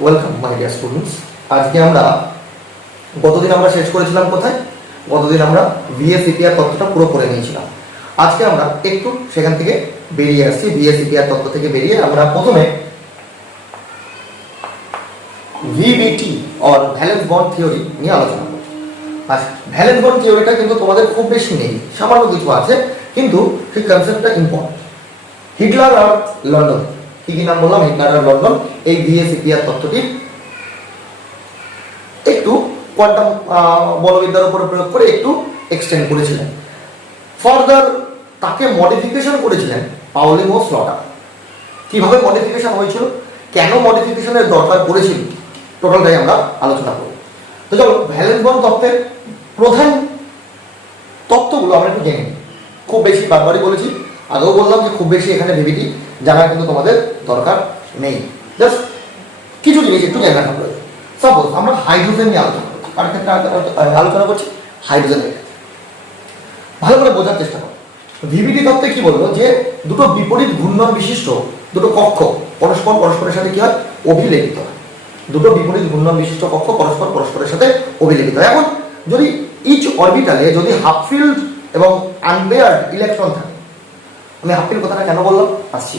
Welcome my dear students. আজকে আমরা গতদিন আমরা শেষ করেছিলাম কোথায়? গতদিন আমরা ভিএসইপিআর তত্ত্বটা পুরো করে নিয়েছিলাম। আজকে আমরা একটু সেখান থেকে বেরিয়ে আসছি। ভিএসইপিআর তত্ত্ব থেকে বেরিয়ে আমরা প্রথমে ভিবিটি অর ভ্যালেন্স বন্ড থিওরি নিয়ে আলোচনা করব। আচ্ছা, ভ্যালেন্স বন্ড থিওরিটা কিন্তু তোমাদের খুব বেশি নেই, সামান্য কিছু আছে, কিন্তু সেই কনসেপ্টটা ইম্পর্টেন্ট। হিটলার আর লন্ডন, কি নাম বললাম? হিটলার আর লন্ডন এই ভিএসইপিআর তত্ত্বটি একটু কোয়ান্টাম বলবিদ্যার উপর প্রয়োগ করে একটু এক্সটেন্ড করেছিলেন। ফার্দার তাকে মডিফিকেশন করেছিলেন পাউলিং ও স্লটার। কিভাবে মডিফিকেশন হয়েছিল, কেন মডিফিকেশনের দরকার পড়েছিল, টোটালটাই আমরা আলোচনা করব। তো চলো, ভ্যালেন্স বন্ড তত্ত্বের প্রধান তত্ত্বগুলো আমরা একটু জেনে নিই। খুব বেশি বারবারই বলেছি, আগেও বললাম যে খুব বেশি এখানে ভিভিটি জানা কিন্তু তোমাদের দরকার নেই, জাস্ট কিছু জিনিস একটু জেনে রাখা প্রয়োজন। সাপোজ আমরা হাইড্রোজেন নিয়ে আলোচনা করছি, আর ক্ষেত্রে আলোচনা করছি হাইড্রোজেনের। ভালো করে বোঝার চেষ্টা করো। ভিভিটি তত্ত্বে কি বলবো, যে দুটো বিপরীত ঘূর্ণন বিশিষ্ট দুটো কক্ষ পরস্পরের সাথে কি হয়? অভিলেপিত হয়। দুটো বিপরীত ঘূর্ণন বিশিষ্ট কক্ষ পরস্পরের সাথে অভিলেপিত হয়। এখন যদি ইচ অরবিটালে যদি হাফ ফিল্ড এবং আনপেয়ার্ড ইলেকট্রন থাকে, আমি হাফ ফিল্ড কথাটা কেন বললাম আসছি,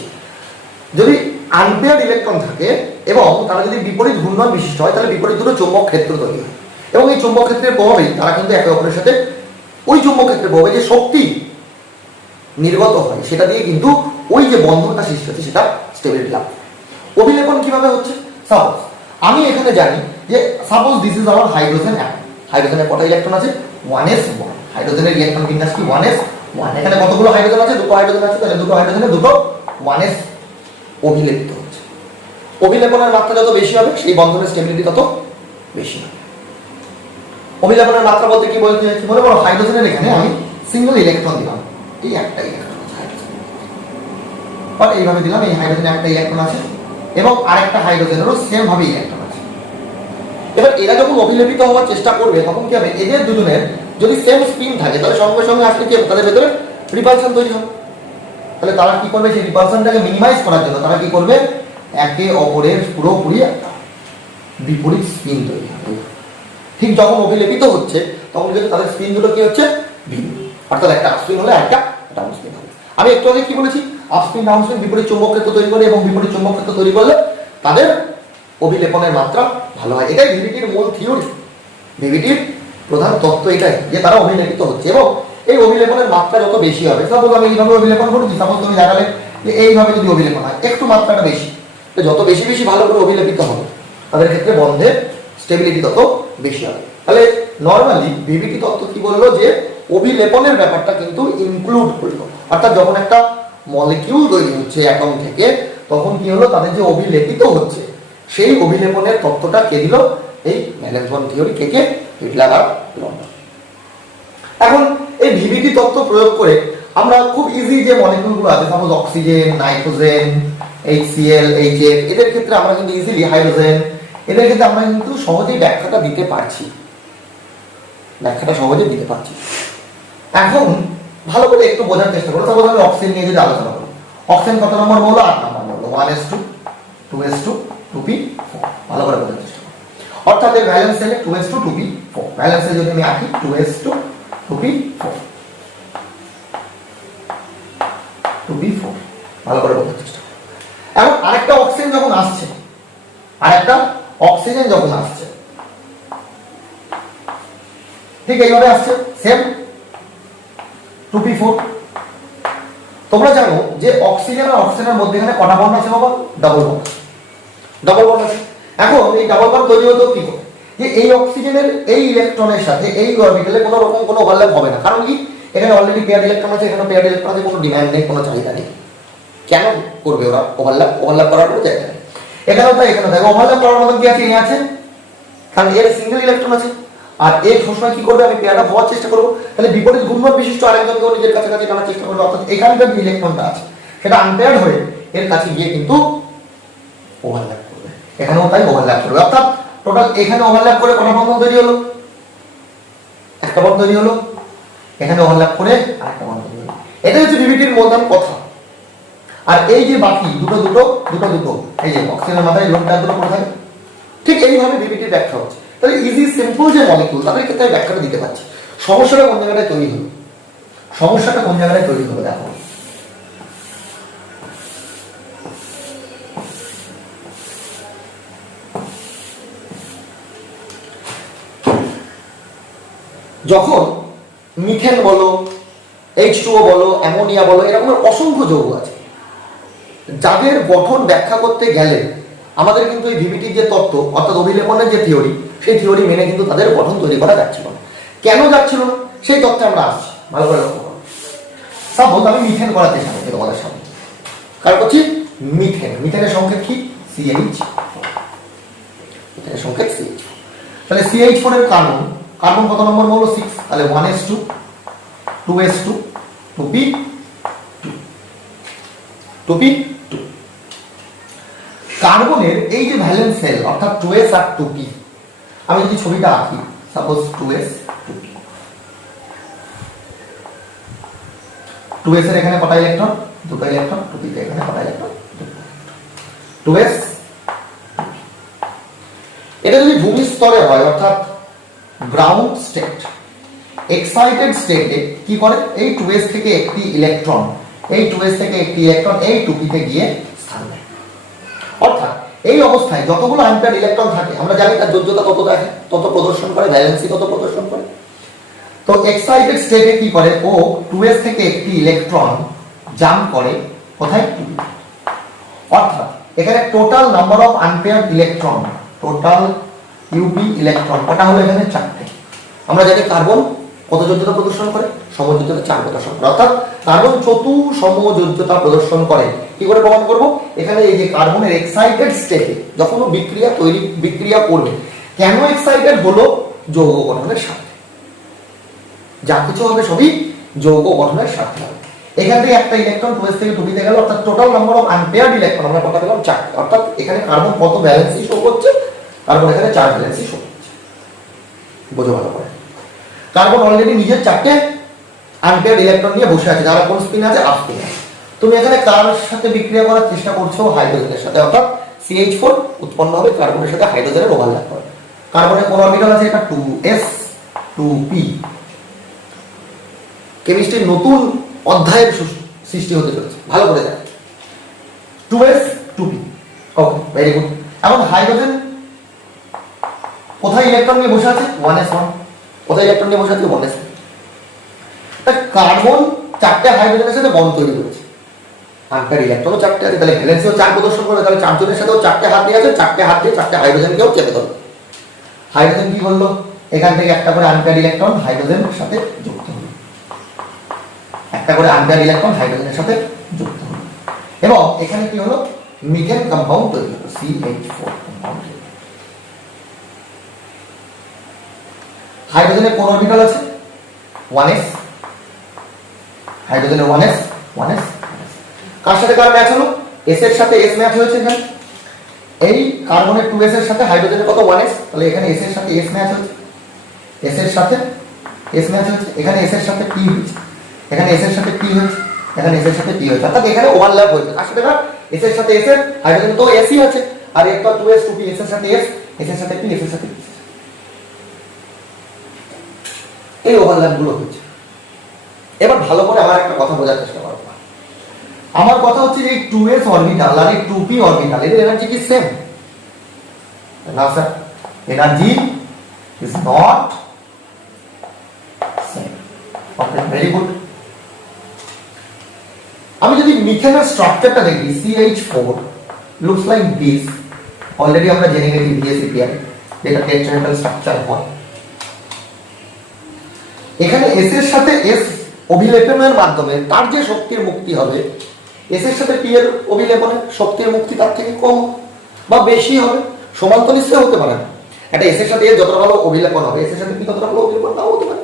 যদি আনপেয়ার্ড ইলেকট্রন থাকে এবং তারা যদি বিপরীত ঘূর্ণন বিশিষ্ট হয়, তাহলে বিপরীত দুটো চৌম্বক ক্ষেত্র তৈরি হয়। এবং এই চৌম্বক ক্ষেত্রের প্রভাবেই তারা কিন্তু একে অপরের সাথে, ওই চৌম্বক ক্ষেত্রের প্রভাবে যে শক্তি নির্গত হয় সেটা দিয়ে কিন্তু ওই যে বন্ধনটা সৃষ্টি হচ্ছে সেটা স্টেবিলিটি লাভ। অভিলেপন কিভাবে হচ্ছে? সাপোজ আমি এখানে জানি যে suppose this is our hydrogen atom. হাইড্রোজেনের কটা ইলেকট্রন আছে? 1s 1। হাইড্রোজেনের ইলেকট্রন বিন্যাস কি? 1s 1। এখানে কতগুলো হাইড্রোজেন আছে? দুটো হাইড্রোজেন আছে, তাহলে দুটো হাইড্রোজেনে দুটো 1s অভিলেপিত হচ্ছে। অভিলেপনের মাত্রা যত বেশি হবে সেই বন্ধনের স্টেবিলিটি তত বেশি হবে। অভিলেপনের মাত্রা বলতে কি বলতে চাইছি? মনে করো হাইড্রোজেনের এখানে আমি সিঙ্গেল ইলেকট্রন দিলাম, এই একটা ইলেকট্রন আছে হাইড্রোজেন, আর এইভাবে দিলাম, এই হাইড্রোজেনে একটা ইলেকট্রন আছে এবং আরেকটা হাইড্রোজেনেরও সেম ভাবে ইলেকট্রন আছে। এবার এরা যখন অভিলেপিত হওয়ার চেষ্টা করবে তখন কি হবে? এদের দুজনের যদি সেম স্পিন থাকে তাহলে সঙ্গে সঙ্গে আসলে কি হবে? তাদের ভেতরে রিপালশন তৈরি হবে। তাহলে তারা কি করবে? সেই রিপালশনটাকে মিনিমাইজ করার জন্য তারা কি করবে? একে অপরের পুরোপুরি একটা বিপরীত স্পিন তৈরি হবে। ঠিক যখন অভিলেপিত হচ্ছে তখন কিন্তু তাদের স্পিন দুটো কি হচ্ছে? ভিন্ন। অর্থাৎ একটা আপস্পিন হলে একটা ডাউনস্পিন হবে। আমি একটু আগে কি বলেছি? আপস্পিন ডাউনস্পিন বিপরীত চৌম্বক ক্ষেত্র তৈরি করে, এবং বিপরীত চৌম্বক ক্ষেত্র তৈরি করলে তাদের অভিলেপনের মাত্রা ভালো হয়। এটাই ভিভিটির মূল থিওরি। ভিভিটির প্রধান তত্ত্ব এটাই, যে তারা অভিলেপিত হচ্ছে এবং এই অভিলেপনের মাত্রা যত বেশি হবে, সাপোজ আমি এইভাবে অভিলেপন করেছি, সাপোজ তুমি দেখালে যে এইভাবে যদি অভিলেপন হয় একটু মাত্রাটা বেশি, যত বেশি বেশি ভালো করে অভিলেপিত হবে তাদের ক্ষেত্রে বন্ধের স্টেবিলিটি তত বেশি হবে। তাহলে নর্মালি ভিভিটি তত্ত্ব কি বললো, যে অভিলেপনের ব্যাপারটা কিন্তু ইনক্লুড করলো। অর্থাৎ যখন একটা মলিকিউল তৈরি হচ্ছে অ্যাটম থেকে, তখন কি হলো? তাদের যে অভিলেপিত হচ্ছে সেই অভিলেপনের তত্ত্বটা কে দিল? এই ভ্যালেন্স বন্ড থিওরি। কে? হিটলার আর লন্ডন। এখন এই ভিভিটি তত্ত্ব প্রয়োগ করে আমরা খুব ইজি যে মলিকিউলগুলো আছে, suppose oxygen, nitrogen, HCl, HF, এদের ক্ষেত্রে আমরা কিন্তু ইজিলি, হাইড্রোজেন, এদের ক্ষেত্রে আমরা কিন্তু সহজেই ব্যাখ্যাটা দিতে পারছি। এখন ভালো করে একটু বোঝার চেষ্টা করো। সাপোজ আমি অক্সিজেন নিয়ে যদি আলোচনা করি, অক্সিজেন কত নম্বর বললো? 8 নম্বর বললো। 1s2 2s2 2p4। ভালো করে বোঝার চেষ্টা করো। অর্থাৎ এর ভ্যালেন্স সেলে 2s2 2p4, ভ্যালেন্সে যদি আমি আঁকি 2s2 2p4 2p4, ভালো করে বোঝার চেষ্টা করো। এখন আরেকটা অক্সিজেন যখন আসছে, ঠিক এইভাবে আসছে, সেম 2p4। তোমরা জানো যে অক্সিজেন আর অক্সিজেনের মধ্যে এখানে কটা বন্ড আছে বাবা? ডাবল বন্ড আছে। এখন এই ডাবল বন্ড তৈরি হতো কি করে? যে এই অক্সিজেনের এই ইলেকট্রনের সাথে এই অরবিটালে কোনো রকম কোনো ওভারল্যাপ হবে না। কারণ কি? এখানে অলরেডি পেয়ার্ড ইলেকট্রন আছে, এখানে পেয়ার্ড ইলেকট্রন আছে, কোনো ডিমান্ড নেই, কোনো চাহিদা নেই। কেন করবে ওরা ওভারল্যাপ করার কোনো জায়গা নেই। এখানেও তাই, ওভারল্যাপ করার মতন কি আছে? এ আছে, কারণ এর সিঙ্গেল ইলেকট্রন আছে, আর এর সবসময় কি করবে? আমি পেয়ারটা হওয়ার চেষ্টা করবো। তাহলে বিপরীত ঘূর্ণন বিশিষ্ট আরেকজনকে নিজের কাছাকাছি টানার চেষ্টা করবে। অর্থাৎ এখানকার যে ইলেকট্রনটা আছে সেটা আনপেয়ার্ড হয়ে এর কাছে গিয়ে কিন্তু ওভারল্যাপ করবে। এখানেও তাই ওভারল্যাপ করবে। অর্থাৎ টোটাল এখানে ওভারল্যাপ করে কটা বন্ধন তৈরি হলো? একটা বন্ধন তৈরি হলো। এখানে ওভারল্যাপ করে আরেকটা বন্ধন তৈরি হলো। এটা হচ্ছে ভিভিটির মূল কথা। আর এই যে বাকি দুটো, এই যে অক্সিজেনের মাথায় লোনটা দুটো পড়ে থাকে, ঠিক এইভাবে বিবিটির ব্যাখ্যা হচ্ছে। তাহলে ইজি সিম্পল যে মলিকিউল তাদের ক্ষেত্রে আমি ব্যাখ্যাটা দিতে পারছি। সমস্যাটা কোন জায়গাটায় তৈরি হলো? সমস্যাটা কোন জায়গাটায় তৈরি হলো দেখো। যখন মিথেন বলো, H2O বলো, অ্যামোনিয়া বলো, এরকম অসংখ্য যৌগ আছে যাদের গঠন ব্যাখ্যা করতে গেলে আমাদের কিন্তু এই ভিভিটির যে তত্ত্ব অর্থাৎ অভিলেপনের যে থিওরি, সেই থিওরি মেনে কিন্তু তাদের গঠন তৈরি করা যাচ্ছিল না। কেন যাচ্ছিল না সেই তত্ত্বে আমরা আসছি, ভালো করে লক্ষ্য করো। সাপোজ আমি মিথেন করাতে চাই তোমাদের সামনে, কার করছি? মিথেন। মিথেনের সংকেত কি? CH। মিথেনের সংকেত CH। তাহলে CH4 এর কার্বন, কার্বন কত নম্বর মৌল? 6। তাহলে 1s2 2s2 2p2 2p2। কার্বনের এই যে ভ্যালেন্স সেল অর্থাৎ 2s আর 2p, আমি যদি ছবিটা আঁকি, সাপোজ 2s 2p, 2s এর এখানে কটা ইলেকট্রন? দুটো ইলেকট্রন। 2p তে এখানে কটা ইলেকট্রন? 2s। এটা যদি ভূমি স্তরে হয় অর্থাৎ গ্রাউন্ড স্টেট, এক্সাইটেড স্টেটে কি করে? এই 2s থেকে একটি ইলেকট্রন, এই 2s থেকে একটি ইলেকট্রন এই 2p তে গিয়ে স্থান নেয়। অর্থাৎ এই অবস্থায় যতগুলো আনপেয়ার্ড ইলেকট্রন থাকে আমরা জানি তার যোগ্যতা তত থাকে, তত প্রদর্শন করে, ভ্যালেন্সি তত প্রদর্শন করে। তো এক্সাইটেড স্টেটে কি করে? ও 2s থেকে একটি ইলেকট্রন জাম্প করে কোথায়? 2p। অর্থাৎ এখানে total number of unpaired electron, total UP electron কটা হলো? এখানে 4টে। আমরা জানি কার্বন কত যোগ্যতা প্রদর্শন করে? সমযোজ্যতা 4 প্রদর্শন করে। অর্থাৎ কার্বন সমযোজ্যতা প্রদর্শন করে। কি করে প্রমাণ করব? এখানে এই যে কার্বনের এক্সাইটেড স্টেটে যখন বিক্রিয়া করবে, কেন এক্সাইটেড হলো? যৌগ গঠনের সাথে। যা কিছু হবে সবই যৌগ গঠনের সাথে হবে। এখান থেকে একটা ইলেকট্রন 2s থেকে 2p তে গেল, অর্থাৎ total number of unpaired electron আমরা কত পেলাম? 4। অর্থাৎ এখানে কার্বন কত ভ্যালেন্সি শো করছে? কার্বন এখানে 4 ভ্যালেন্সি শো করছে। বোঝো ভালো করে। কার্বন অলরেডি নিজের 4টে আনপেয়ার্ড ইলেকট্রন নিয়ে বসে আছে, যারা কোন স্পিন আছে? আপ স্পিন আছে। তুমি এখানে কার সাথে বিক্রিয়া করার চেষ্টা করছো? হাইড্রোজেনের সাথে, অর্থাৎ CH4 উৎপন্ন হবে কার্বনের সাথে হাইড্রোজেনের ওভারল্যাপ করে। কার্বনের কোন অরবিটাল আছে? এটা 2s 2p। কেমিস্ট্রির নতুন অধ্যায়ের সৃষ্টি হতে চলেছে, ভালো করে দেখ। 2s 2p, ওকে, ভেরি গুড। এখন হাইড্রোজেন কোথায় ইলেকট্রন নিয়ে বসে আছে? 1s1। কোথায় ইলেকট্রন নিয়ে বসে আছে? 1s1। তাই কার্বন 4টে হাইড্রোজেনের সাথে বন্ড তৈরি করেছে, আনপেয়ার্ড ইলেকট্রনও 4টে আছে, তাহলে ভ্যালেন্সিও 4 প্রদর্শন করে। তাহলে 4 জনের সাথেও 4টে হাত দিয়ে আছে, 4টে হাত দিয়ে 4টে হাইড্রোজেনকেও চেপে ধরবে। হাইড্রোজেন কি করলো? এখান থেকে একটা করে আনপেয়ার্ড ইলেকট্রন হাইড্রোজেনের সাথে যুক্ত হলো, একটা করে আনপেয়ার্ড ইলেকট্রন হাইড্রোজেনের সাথে যুক্ত হলো, এবং এখানে কি হলো? মিথেন কম্পাউন্ড তৈরি হলো, CH4 কম্পাউন্ড। হাইড্রোজেনের কোন অরবিটাল আছে? 1s। হাইড্রোজেনের 1s 1s। কার সাথে কার ম্যাচ হলো? s এর সাথে s ম্যাচ হয়েছে। এখানে এই কার্বনের 2s এর সাথে হাইড্রোজেনের কত? 1s। তাহলে এখানে s এর সাথে s ম্যাচ হচ্ছে, s এর সাথে s ম্যাচ হচ্ছে। এখানে s এর সাথে p হচ্ছে, এখানে s এর সাথে p হচ্ছে, এখানে s এর সাথে p হচ্ছে। অর্থাৎ এখানে ওভারল্যাপ হয়েছে। কার সাথে কার? s এর সাথে s এর, হাইড্রোজেন তো s ই আছে, আর একটা 2s 2p, s এর সাথে s, s এর সাথে p, s এর সাথে p। এই ওভারল্যাপ গুলো হচ্ছে। এবার ভালো করে আমার একটা কথা বোঝার চেষ্টা করো। আমার কথা হচ্ছে যে এই 2s অরবিটাল আর এই 2p অরবিটাল এদের এনার্জি কি সেম? না sir, energy is not same. Okay, very good. আমি যদি মিথেনের স্ট্রাকচারটা দেখি, CH4 looks like this. Already আমরা জেনে গেছি BSEPR যেটা টেট্রাহেড্রাল স্ট্রাকচার হয়। এখানে s এর সাথে s অভিলেপনের মাধ্যমে তার যে শক্তির মুক্তি হবে, s এর সাথে p এর অভিলেপনে শক্তির মুক্তি তার থেকে কম বা বেশি হবে, সমান তো নিশ্চয়ই হতে পারে না। এটা s এর সাথে s যতটা ভালো অভিলেপন হবে, s এর সাথে p ততটা ভালো অভিলেপন নাও হতে পারে।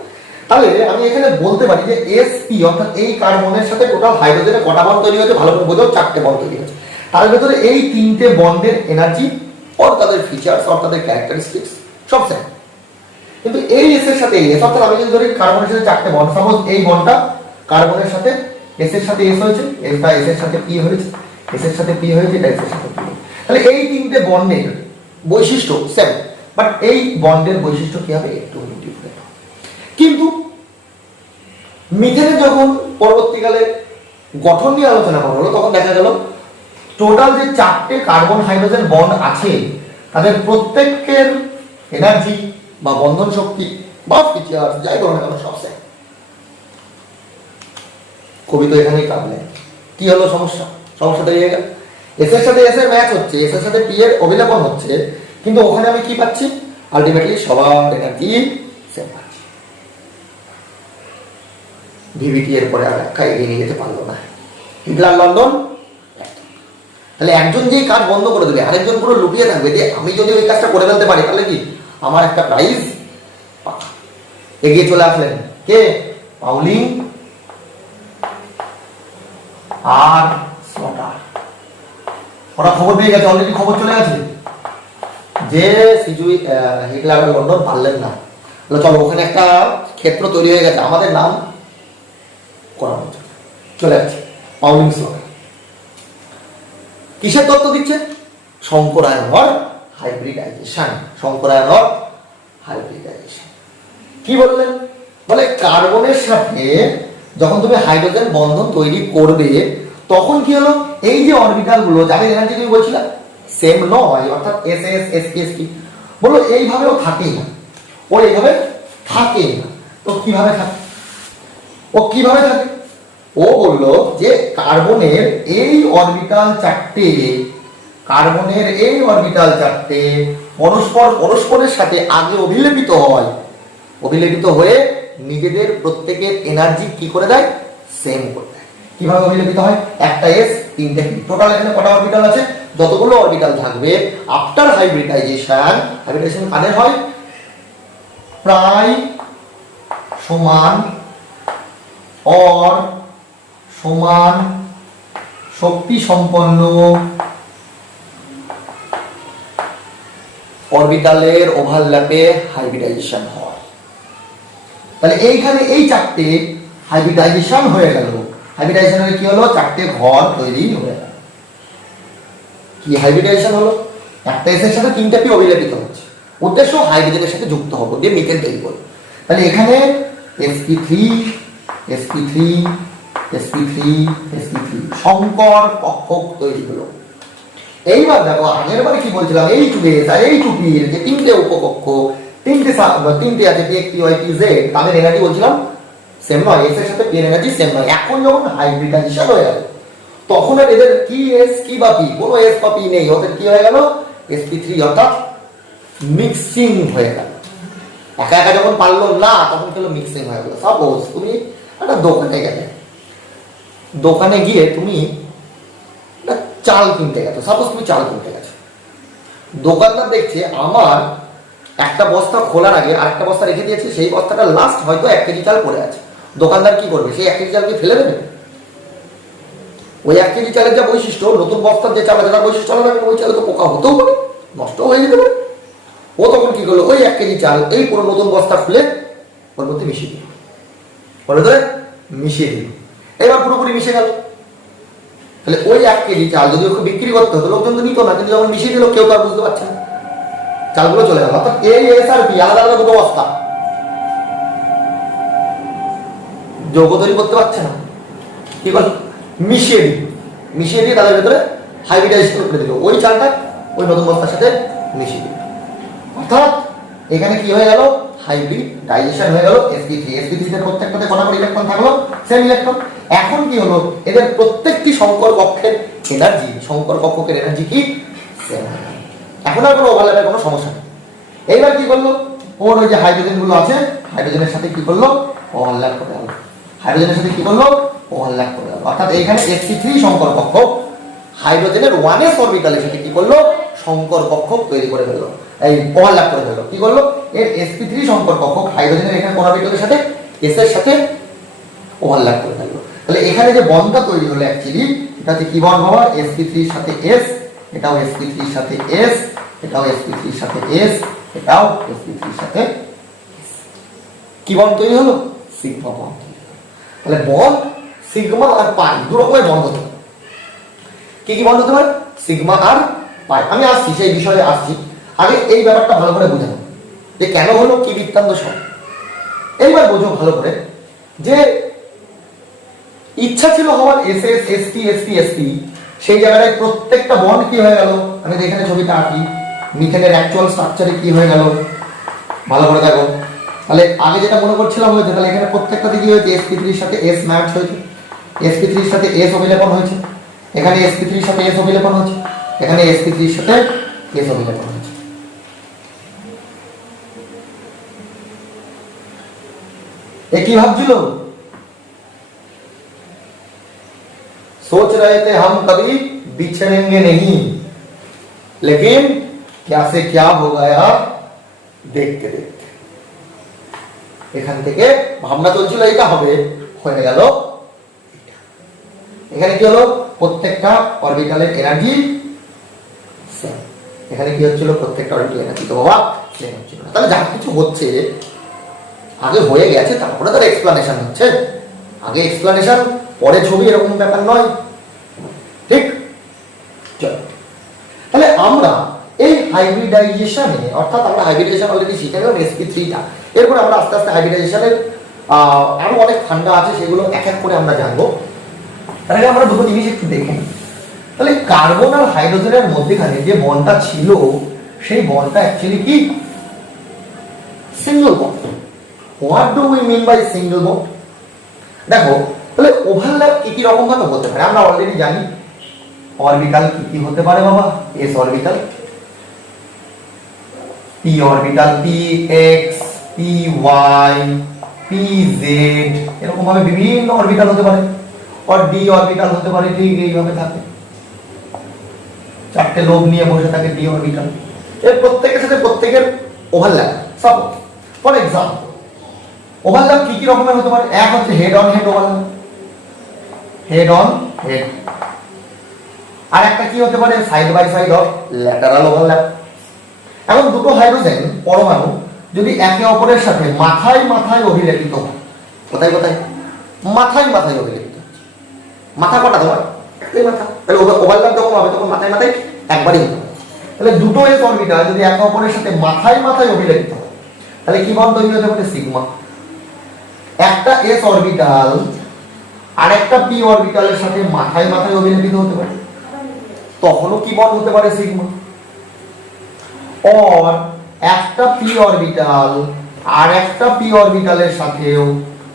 তাহলে আমি এখানে বলতে পারি যে sp অর্থাৎ এই কার্বনের সাথে টোটাল হাইড্রোজেনের কটা বন্ড তৈরি হয়েছে? ভালো করে বোঝাও, 4টে বন্ড তৈরি হয়েছে। তার ভিতরে এই 3টে বন্ডের এনার্জি আর তাদের ফিচার্স আর তাদের ক্যারেক্টারিস্টিক্স সব সেম। কিন্তু এই s এর সাথে s, অর্থাৎ আমি যদি ধরি কার্বনের সাথে 4টে বন্ড, সাপোজ এই বন্ডটা কার্বনের সাথে s এর সাথে s হয়েছে, এটা s এর সাথে p হয়েছে, s এর সাথে p হয়েছে, এটা s এর সাথে p। তাহলে এই 3টে বন্ডের বৈশিষ্ট্য সেম, বাট এই বন্ডের বৈশিষ্ট্য কি হবে, একটু ডিফারেন্ট। কিন্তু মিথেনের যখন পরবর্তীকালে গঠন নিয়ে আলোচনা করা হলো, তখন দেখা গেল টোটাল যে 4টে কার্বন হাইড্রোজেন বন্ড আছে তাদের প্রত্যেকের এনার্জি বা বন্ধন শক্তি বা ফিচার যাই বলো না কেন সব সেম। কবি তো এখানেই কাঁদলেন। কি হলো সমস্যা? সমস্যাটা এই গেল, এস এর সাথে এস এর ম্যাচ হচ্ছে, এস এর সাথে পি এর অভিলেপন হচ্ছে, কিন্তু ওখানে আমি কি পাচ্ছি, আলটিমেটলি সবার এনার্জি সেম পাচ্ছি। ভিভিটি এর পরে আর একটা এগিয়ে নিয়ে যেতে পারলো না, হিটলার লন্ডন। তাহলে একজন যেই কাজ বন্ধ করে দেবে, আরেকজন পুরো লুকিয়ে থাকবে যে আমি যদি ওই কাজটা করে ফেলতে পারি তাহলে কি আমার একটা প্রাইজ। এগিয়ে চলে আসলেন কে, পাউলিং আর স্লটার। ওরা খবর পেয়ে গেছে, অলরেডি খবর চলে গেছে যে সিজুই হিটলার আর লন্ডন পারলেন না। চলো ওখানে একটা ক্ষেত্র তৈরি হয়ে গেছে, আমাদের নাম করানো চলে যাচ্ছে পাউলিং স্লটার। কিসের তত্ত্ব দিচ্ছে? সংকরায়ন অর হাইব্রিডাইজেশন। সংকরায়ন অর হাইব্রিডাইজেশন কি বললেন? বলে কার্বনের সাথে যখন তুমি হাইড্রোজেন বন্ধন তৈরি করবে তখন কি হলো, এই যে অরবিটাল গুলো যাদের এনার্জি তুমি বলছিলা সেম নয়, অর্থাৎ S S S P S P, বলো এইভাবেও থাকেই না, ও এইভাবে থাকেই না। তো কিভাবে থাকে? ও কিভাবে থাকে? ও বললো যে কার্বনের এই অরবিটাল চারটে, কার্বনের এই অরবিটাল চারটে পরস্পরের সাথে আগে অভিলেপিত হয়, অভিলেপিত হয়ে নিজেদের প্রত্যেকের এনার্জি কি করে দেয়, সেম করে দেয়। কিভাবে অভিলেপিত হয়? একটা এস, তিনটে পি, টোটাল এখানে কটা অরবিটাল আছে, যতগুলো অরবিটাল থাকবে আফটার হাইব্রিডাইজেশন, হাইব্রিডাইজেশন কাদের হয়, প্রায় সমান অর সমান শক্তি সম্পন্ন অরবিটালের ওভারল্যাপে হাইব্রিডাইজেশন হয়। তাহলে এইখানে এই চারটে হাইব্রিডাইজেশন হয়ে গেল। হাইব্রিডাইজেশনের কি হলো, চারটে ঘর তৈরি হয়ে গেল। কি হাইব্রিডাইজেশন হলো? একটা এস এর সাথে তিনটা পি অভিলেপিত হচ্ছে, উদ্দেশ্য হাইড্রোজেনের সাথে যুক্ত হবে দিয়ে মিথেন তৈরি করবে। তাহলে এখানে sp3 sp3 sp3 sp3 সংকর কক্ষক তৈরি হলো। এইবার দেখো আগের বারে কি বলছিলাম, এই টু এস আর এই টু পি এর যে তিনটে উপকক্ষ, তিনটে আছে P X P Y P Z, তাদের এনার্জি বলছিলাম সেম নয়, এস এর সাথে পি এর এনার্জি সেম নয়। এখন যখন হাইব্রিডাইজেশন হয়ে গেল তখন আর এদের কি এস কি বা পি, কোনো এস বা পি নেই, ওদের কি হয়ে গেল, sp3, অর্থাৎ মিক্সিং হয়ে গেল। একা একা যখন পারলো না তখন কি হলো, মিক্সিং হয়ে গেল। সাপোজ তুমি একটা দোকানে গেলে, দোকানে গিয়ে তুমি চাল কিনতে গেছো, সাপোজ তুমি চাল কিনতে গেছো, দোকানদার দেখছে আমার একটা বস্তা খোলার আগে আরেকটা বস্তা রেখে দিয়েছে, সেই বস্তাটা লাস্ট হয়তো 1 কেজি চাল পড়ে আছে। দোকানদার কি করবে, সেই 1 কেজি চালকে ফেলে দেবে? ওই 1 কেজি চালের যা বৈশিষ্ট্য, নতুন বস্তার যে চাল আছে তার বৈশিষ্ট্য আলাদা, ওই চালে তো পোকা হতেও পারে, নষ্ট হয়ে যেতে পারে। ও তখন কি করলো, ওই 1 কেজি চাল এই পুরো নতুন বস্তা খুলে ওর মধ্যে মিশিয়ে দিল, বলে তো মিশিয়ে দিল, এবার পুরোপুরি মিশে গেল। তাহলে ওই 1 কেজি চাল যদি ওকে বিক্রি করতে হতো, লোকজন তো নিত না, কিন্তু যখন মিশিয়ে দিল কেউ তো আর বুঝতে পারছে না, চালগুলো চলে গেল। অর্থাৎ এই এস আর পি আলাদা আলাদা দুটো বস্তা, যৌগ তৈরি করতে পারছে না, কি করল, মিশিয়ে দিল, মিশিয়ে দিয়ে তাদের ভেতরে হাইব্রিডাইজেশন করে দিল, ওই চালটা ওই নতুন বস্তার সাথে মিশিয়ে দিল। অর্থাৎ এখানে কি হয়ে গেল, হাইব্রিডাইজেশন হয়ে গেল। sp3 sp3 তে প্রত্যেকটাতে কটা করে ইলেকট্রন থাকলো, সেম ইলেকট্রন। এখন কি হলো, এদের প্রত্যেকটি সংকর কক্ষের এনার্জি, সংকর কক্ষকের এনার্জি কি সেম হয়ে গেল। এখন আর কোনো ওভারল্যাপের কোনো সমস্যা নেই। এইবার কি করলো, ওর ওই যে হাইড্রোজেন গুলো আছে, হাইড্রোজেনের সাথে কি করলো, ওভারল্যাপ করে গেল, হাইড্রোজেনের সাথে কি করলো, ওভারল্যাপ করে গেল। অর্থাৎ এইখানে sp3 সংকর কক্ষক হাইড্রোজেনের 1s অরবিটালের সাথে কি করলো, সংকর কক্ষক তৈরি করে ফেললো, এই ওভারল্যাপ করে ফেললো। কি করলো, এর sp3 সংকর কক্ষক হাইড্রোজেনের এখানে কোন অরবিটালের সাথে, s এর সাথে ওভারল্যাপ করে ফেললো। তাহলে এখানে যে বন্ডটা তৈরি হলো অ্যাকচুয়ালি এটা হচ্ছে কি বন্ড বাবা, sp3 এর সাথে s, এটাও sp3 এর সাথে s, এটাও sp3 এর সাথে s, এটাও sp3 এর সাথে কি বন্ড তৈরি হলো, সিগমা বন্ড। তাহলে বন্ড সিগমা আর পাই দু রকমের বন্ড হতে পারে। কি কি বন্ড হতে পারে, সিগমা আর পাই। আমি আসছি সেই বিষয়ে আসছি। আগে এই ব্যাপারটা ভালো করে বোঝানো যে কেন হলো, কি বৃত্তান্ত সব। এইবার বোঝো ভালো করে যে ইচ্ছা ছিল হওয়ার S S S T S T S T, সেই জায়গায় প্রত্যেকটা বন্ড কি হয়ে গেল, আমি এখানে ছবিটা আঁকি, মিথেনের অ্যাকচুয়াল স্ট্রাকচারে কি হয়ে গেল ভালো করে দেখো। তাহলে আগে যেটা মনে করছিলাম হয়েছে, তাহলে এখানে প্রত্যেকটাতে কি হয়েছে, sp3 এর সাথে s ম্যাচ হয়েছে, sp3 এর সাথে s অভিলেপন হয়েছে, এখানে sp3 এর সাথে s অভিলেপন হয়েছে, এখানে sp3 এর সাথে s অভিলেপন হয়েছে। এ কি ভাবছিল, सोच रहे थे हम कभी बिछड़ेंगे नहीं, लेकिन क्या से क्या हो गया देखते देखते। এখান থেকে ভাবনা চলছিল এটা হবে, হয়ে গেল। এখানে কি হলো, প্রত্যেকটা অরবিটালের এনার্জি সেম। এখানে কি হচ্ছিল, প্রত্যেকটা অরবিটাল এনার্জি তো বাবা সেম হচ্ছিল। তাহলে যা কিছু হচ্ছে আগে হয়ে গেছে, তারপরে তার এক্সপ্লানেশন হচ্ছে। আগে এক্সপ্লানেশন পরে ছবি, এরকম ব্যাপার নয়, ঠিক? চলো তাহলে আমরা এই হাইব্রিডাইজেশনে, অর্থাৎ আমরা হাইব্রিডাইজেশন অলরেডি শিখে গেলাম sp3টা, এরপর আমরা আস্তে আস্তে হাইব্রিডাইজেশনের আরো অনেক ঠান্ডা আছে, সেগুলো এক এক করে আমরা জানবো। তার আগে আমরা দুটো জিনিস একটু দেখে নিই। তাহলে কার্বন আর হাইড্রোজেনের মধ্যেখানে যে বন্ডটা ছিল, সেই বন্ডটা অ্যাকচুয়ালি কি, single bond. What do we mean by single bond? দেখো তাহলে ওভারল্যাপ কি কি রকম ভাবে হতে পারে আমরা অলরেডি জানি। অরবিটাল কি কি হতে পারে বাবা, S orbital, P orbital, P X, P Y, P Z, এরকম ভাবে বিভিন্ন অরবিটাল হতে পারে। আর ডি অরবিটাল হতে পারে, ঠিক এইভাবে থাকে, চারটে লোব নিয়ে বসে থাকে ডি অরবিটাল। এর প্রত্যেকের সাথে প্রত্যেকের overlap. Suppose for example overlap কি কি রকমের হতে পারে, এক হচ্ছে head on head overlap, head on head. আর একটা কি হতে পারে, side by side of lateral overlap. এখন দুটো হাইড্রোজেন পরমাণু যদি একে অপরের সাথে মাথায় মাথায় অভিলেপিত হয়, কোথায় কোথায়, মাথায় মাথায় অভিলেপিত, মাথা কটা তোমার, একটাই মাথা, তাহলে ওভারল্যাপ যখন হবে তখন মাথায় মাথায় একবারই হবে। তাহলে দুটো এস অরবিটাল যদি একে অপরের সাথে মাথায় মাথায় অভিলেপিত হয়, তাহলে কি বন্ড তৈরি হতে পারে, সিগমা। একটা এস অরবিটাল আর একটা পি অরবিটালের সাথে মাথায় মাথায় অভিলেপিত হতে পারে, তখনও কি বন্ড হতে পারে, সিগমা। আর একটা পি অরবিটাল আর একটা পি অরবিটালের সাথেও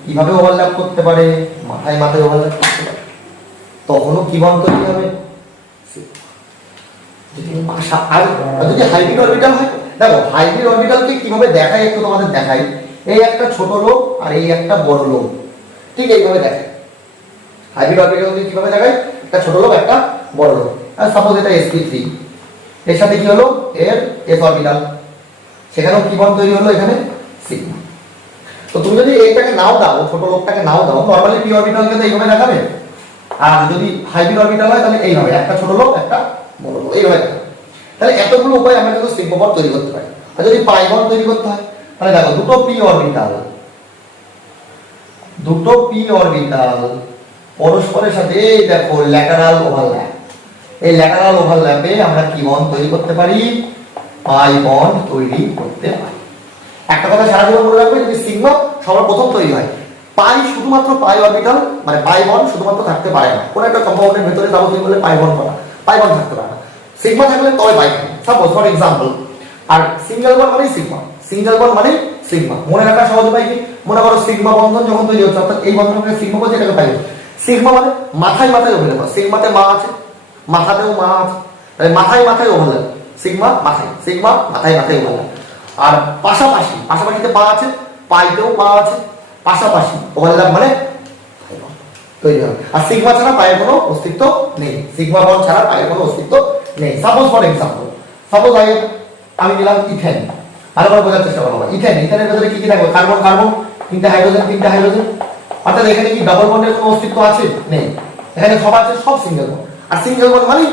কিভাবে ওভারল্যাপ করতে পারে, মাথায় মাথায় ওভারল্যাপ করতে পারে, তখনও কি বন্ড তৈরি হবে, যদি হাইব্রিড অরবিটাল হয়। দেখো হাইব্রিড অরবিটালকে কিভাবে দেখাই একটু তোমাদের দেখাই। এই একটা ছোট লোব আর এই একটা বড় লোব, ঠিক এইভাবে দেখাই। হাইব্রিড অরবিটালকে কিভাবে দেখাই, একটা ছোট লোব একটা বড় লোব। আর সাপোজ এটা sp3, এর সাথে কি হলো, এর s অরবিটাল, সেখানেও কি বন্ড তৈরি হলো, এখানে সিগমা। তো তুমি যদি এইটাকে নাও দাও, ছোট লোবটাকে নাও দাও, নরমালি পি অরবিটালকে তো এইভাবে দেখাবে। আর যদি হাইব্রিড অরবিটাল হয় তাহলে এইভাবে, একটা ছোট লোব একটা বড় লোব, এইভাবে দেখাবে। তাহলে এতগুলো উপায় আমরা কিন্তু সিগমা বন্ড তৈরি করতে পারি। আর যদি পাই বন্ড তৈরি করতে হয়, তাহলে দেখো দুটো পি অরবিটাল পরস্পরের সাথে, দেখো ল্যাটারাল ওভারল্যাপ, এই ল্যাটারাল ওভারল্যাপে আমরা কি বন্ড তৈরি করতে পারি, পাই বন্ড তৈরি করতে পারি। একটা কথা সারা জীবন মনে রাখবে, যদি সিগমা সবার প্রথম তৈরি হয়, পাই শুধুমাত্র পাই অরবিটাল মানে পাই বন্ড শুধুমাত্র থাকতে পারে না, কোন একটা কম্পাউন্ডের ভেতরে যাবো তুমি বলে পাই বন্ড করা, পাই বন্ড থাকতে পারে না, সিগমা থাকলে তবে পাই। সাপোজ ফর এক্সাম্পল, আর সিঙ্গেল বন্ড মানে সিগমা, সিঙ্গেল বন্ড মানে সিগমা। মনে রাখা সহজ উপায় কি, মনে করো সিগমা বন্ধন যখন তৈরি হচ্ছে, অর্থাৎ এই বন্ধনকে সিগমা বলছে, এটাকে পাই। সিগমা মানে মাথায় মাথায় ওভারল্যাপ, সিগমাতে মা আছে, মাথাতেও মা আছে, তাহলে মাথায় মাথায় ওভারল্যাপ, সিগমা মাথায়, সিগমা মাথায় মাথায় ওভারল্যাপ। আর পাশাপাশি, পাশাপাশিতে পা আছে, পাইতেও পা আছে, পাশাপাশি ওভারল্যাপ মানে তৈরি হবে। আর সিগমা ছাড়া পায়ের কোনো অস্তিত্ব নেই, সিগমা বন্ড ছাড়া পায়ের কোনো অস্তিত্ব নেই। সাপোজ ফর এক্সাম্পল, সাপোজ আমি দিলাম ইথেন, আরেকবার বোঝার চেষ্টা করবো। ইথেন, ইথেনের ভেতরে কি কি থাকবে, কার্বন কার্বন, তিনটা হাইড্রোজেন, অর্থাৎ এখানে কি ডাবল বন্ডের কোনো অস্তিত্ব আছে, নেই, এখানে সব আছে, সব সিঙ্গেল বন্ড। আর সিঙ্গেল বন্ড মানে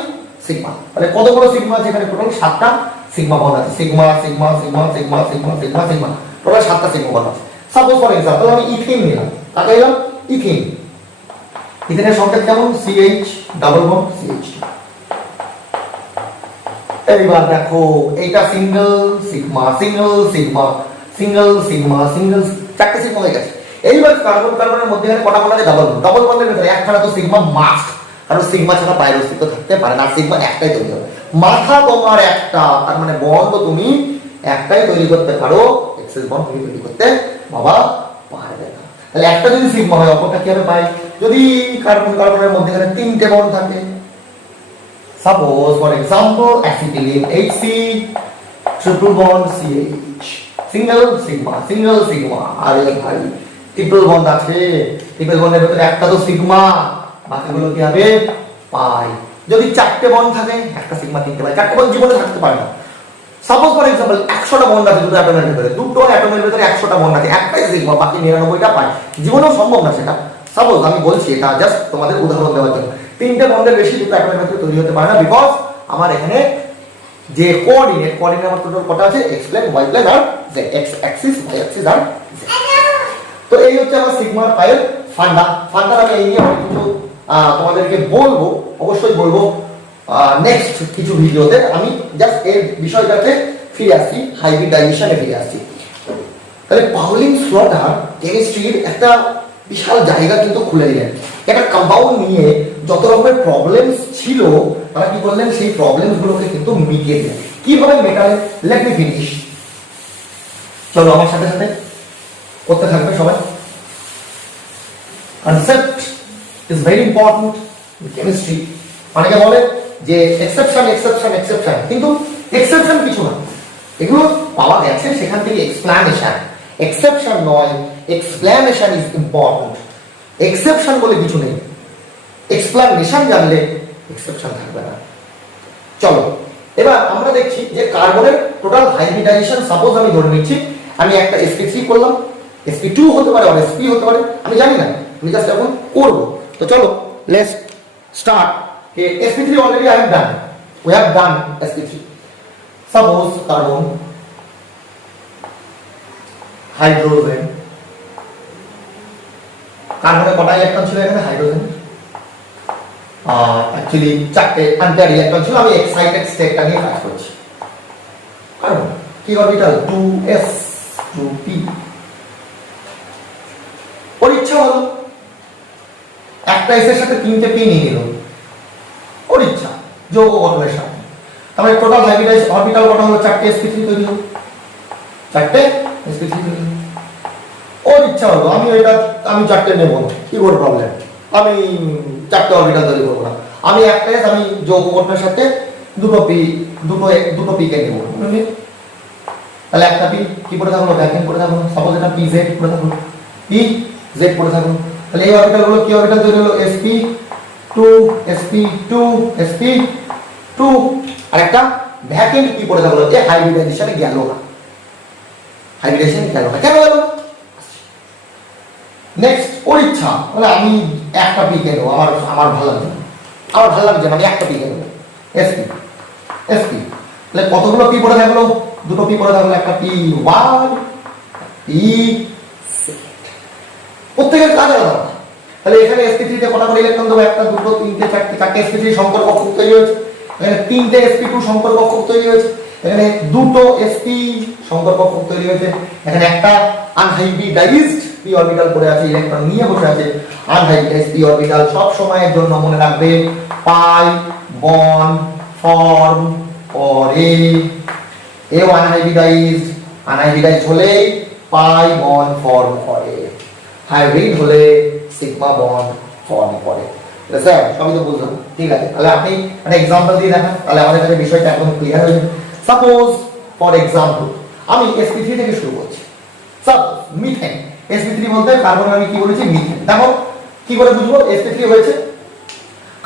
সিগমা, তাহলে কতগুলো সিগমা আছে, এখানে টোটাল 7টা সিগমা বন্ড আছে, sigma sigma sigma sigma sigma sigma sigma, total 7টা সিগমা বন্ড আছে। সাপোজ ফর এক্সাম্পল আমি ইথিন নিলাম, তাকে এলাম ইথিন, ইথিনের সংকেত কেমন, CH ডাবল বন্ড CH, এইবার দেখো এইটা single sigma single sigma single sigma single, চারটে সিগমা হয়ে গেছে। এইবার কার্বন কার্বনের মধ্যে কটা বন্ড আছে? Double bond. ডাবল বন্ডের ভিতরে একখানা তো সিগমা মাস্ট, কারণ সিগমা ছাড়া বাইরে অস্তিত্ব থাকতে পারে না, সিগমা একটাই তৈরি হবে। মাথা তোমার একটা, তার মানে বন্ড তুমি একটাই তৈরি করতে পারো, এক্সেস বন্ড তুমি তৈরি করতে বাবা পারবে না। তাহলে একটা যদি সিগমা হয় অপরটা কি হবে পাই? যদি কার্বন কার্বনের মধ্যে এখানে তিনটে বন্ড থাকে, suppose for example acetylene HC triple bond CH, single sigma single sigma, আরে ভাই ট্রিপল বন্ড আছে, ট্রিপল বন্ডের ভিতরে একটা তো সিগমা, বাকিগুলো কি হবে পাই। যদি চারটে বন্ড থাকে একটা সিগমা তিনটে পাই, চারটে বন্ড জীবনে থাকতে পারে না। সাপোজ ফর এক্সাম্পল 100টা বন্ড আছে দুটো অ্যাটমের ভিতরে, দুটো অ্যাটমের ভিতরে 100টা বন্ড আছে, একটাই সিগমা, বাকি 99টা পাই। জীবনেও সম্ভব না সেটা। সাপোজ আমি বলছি, এটা জাস্ট তোমাদের উদাহরণ দেওয়ার জন্য। তিনটে বন্ডের বেশি দুটো অ্যাটমের ভিতরে তৈরি হতে পারে না, বিকজ আমার এখানে যে কোঅর্ডিনেট আমার টোটাল কটা আছে? x প্লেন, y প্লেন আর z, x axis, y axis আর z। তো এই হচ্ছে আমার সিগমা পাইয়ের ফান্ডা। ফান্ডা আমি এই নিয়ে কিছু তোমাদেরকে বলবো, অবশ্যই বলবো নেক্সট কিছু ভিডিওতে। আমি জাস্ট এই বিষয়টাতে ফিরে আসছি, হাইব্রিডাইজেশনে ফিরে আসছি। তাহলে পাউলিং স্লটার কেমিস্ট্রির একটা বিশাল জায়গা কিন্তু খুলে দিলেন। একটা কম্পাউন্ড নিয়ে যত রকমের প্রবলেমস ছিল তারা কি করলেন, সেই প্রবলেমস গুলোকে কিন্তু মিটিয়ে দিলেন। কিভাবে মেটালেন? Let me finish. চলো আমার সাথে সাথে করতে থাকবে সবাই। Concept is very important in chemistry. অনেকে বলে যে এক্সেপশন এক্সেপশন এক্সেপশন, কিন্তু এক্সেপশন কিছু না, এগুলো পাওয়া গেছে সেখান থেকে এক্সপ্লানেশন। এক্সেপশন নয়, এক্সপ্লানেশন ইজ ইম্পর্টেন্ট। এক্সেপশন বলে কিছু নেই, এক্সপ্লানেশন জানলে এক্সেপশন থাকবে না। চলো এবার আমরা দেখছি যে কার্বনের টোটাল হাইব্রিডাইজেশন। সাপোজ আমি ধরে নিচ্ছি আমি একটা sp3 করলাম, sp2 হতে পারে আর sp হতে পারে, আমি জানি না, আমি জাস্ট এখন করব। তো চলো let's start. sp3 already I have done, we have done sp3। Suppose carbon, hydrogen, কার্বনে কটা ইলেকট্রন ছিল এখানে? হাইড্রোজেন অ্যাকচুয়ালি চারটে আনপেয়ার ইলেকট্রন ছিল। আমি এক্সাইটেড স্টেটটা নিয়ে কাজ করছি। কার্বন কি অরবিটাল 2s 2p। ওর ইচ্ছা হলো একটা s এর সাথে তিনটে p নিয়ে নিল, ওর ইচ্ছা যৌগ গঠনের সাথে। তাহলে টোটাল হাইব্রিডাইজ অরবিটাল কটা হলো? চারটে sp3 তৈরি হলো, চারটে sp3 তৈরি হলো। ওর ইচ্ছা হলো আমি চারটে নেব না, কি বড় প্রবলেম, আমি চারটে অরবিটাল তৈরি করবো না, আমি একটা আমি যৌগ গঠনের সাথে দুটো p কে নেব। তাহলে একটা p কি পড়ে থাকলো? ভ্যাকুয়াম পড়ে থাকলো। সাপোজ এটা pz পড়ে থাকলো, pz পড়ে থাকলো। তাহলে এই অরবিটাল গুলো কি অরবিটাল তৈরি হলো? sp2 sp2 sp2 আর একটা ভ্যাকুয়াম p পড়ে থাকলো। এই হাইব্রিডাইজেশনে গেল না, হাইব্রিডাইজেশন গেল না, কেন গেল? নেক্সট ওর ইচ্ছা, মানে আমি একটা পি কে নেবো, আমার ভালো লাগছে, আমার ভালো লাগছে, মানে একটা পি কে নেবো, এসপি এসপি। তাহলে কতগুলো পি পড়ে থাকলো? দুটো পি পড়ে থাকলো, একটা পি ওয়ান পি সেকেন্ড, প্রত্যেকের কাজ আলাদা। তাহলে এখানে sp3 তে কটা করে ইলেকট্রন দেবো? একটা দুটো তিনটে চারটে, চারটে sp3 সম্পর্ক কক্ষ তৈরি হয়েছে। এখানে তিনটে sp2 সম্পর্ক কক্ষ তৈরি হয়েছে। এখানে দুটো sp সম্পর্ক কক্ষ তৈরি হয়েছে। এখানে একটা আনহাইব্রিডাইজড p অরবিটাল পড়ে আছে, ইলেকট্রন নিয়ে বসে আছে। আনহাইব্রিডাইজড p অরবিটাল সব সময়ের জন্য মনে রাখবে পাই বন্ড ফর্ম করে। এও আনহাইব্রিডাইজড হলে পাই বন্ড ফর্ম করে, হাইব্রিড হলে সিগমা বন্ড ফর্ম করে। স্যার সবই তো বুঝলাম, ঠিক আছে। তাহলে আপনি একটা এক্সাম্পল দিয়ে দেখান, তাহলে আমাদের কাছে বিষয়টা একদম ক্লিয়ার হয়ে যাবে। সাপোজ ফর এক্সাম্পল আমি sp3 থেকে শুরু করছি। সাপোজ মিথেন, sp3 বলতে কার্বন আমি কি বলেছি? মিথেন। দেখো কি করে বুঝবো sp3 হয়েছে?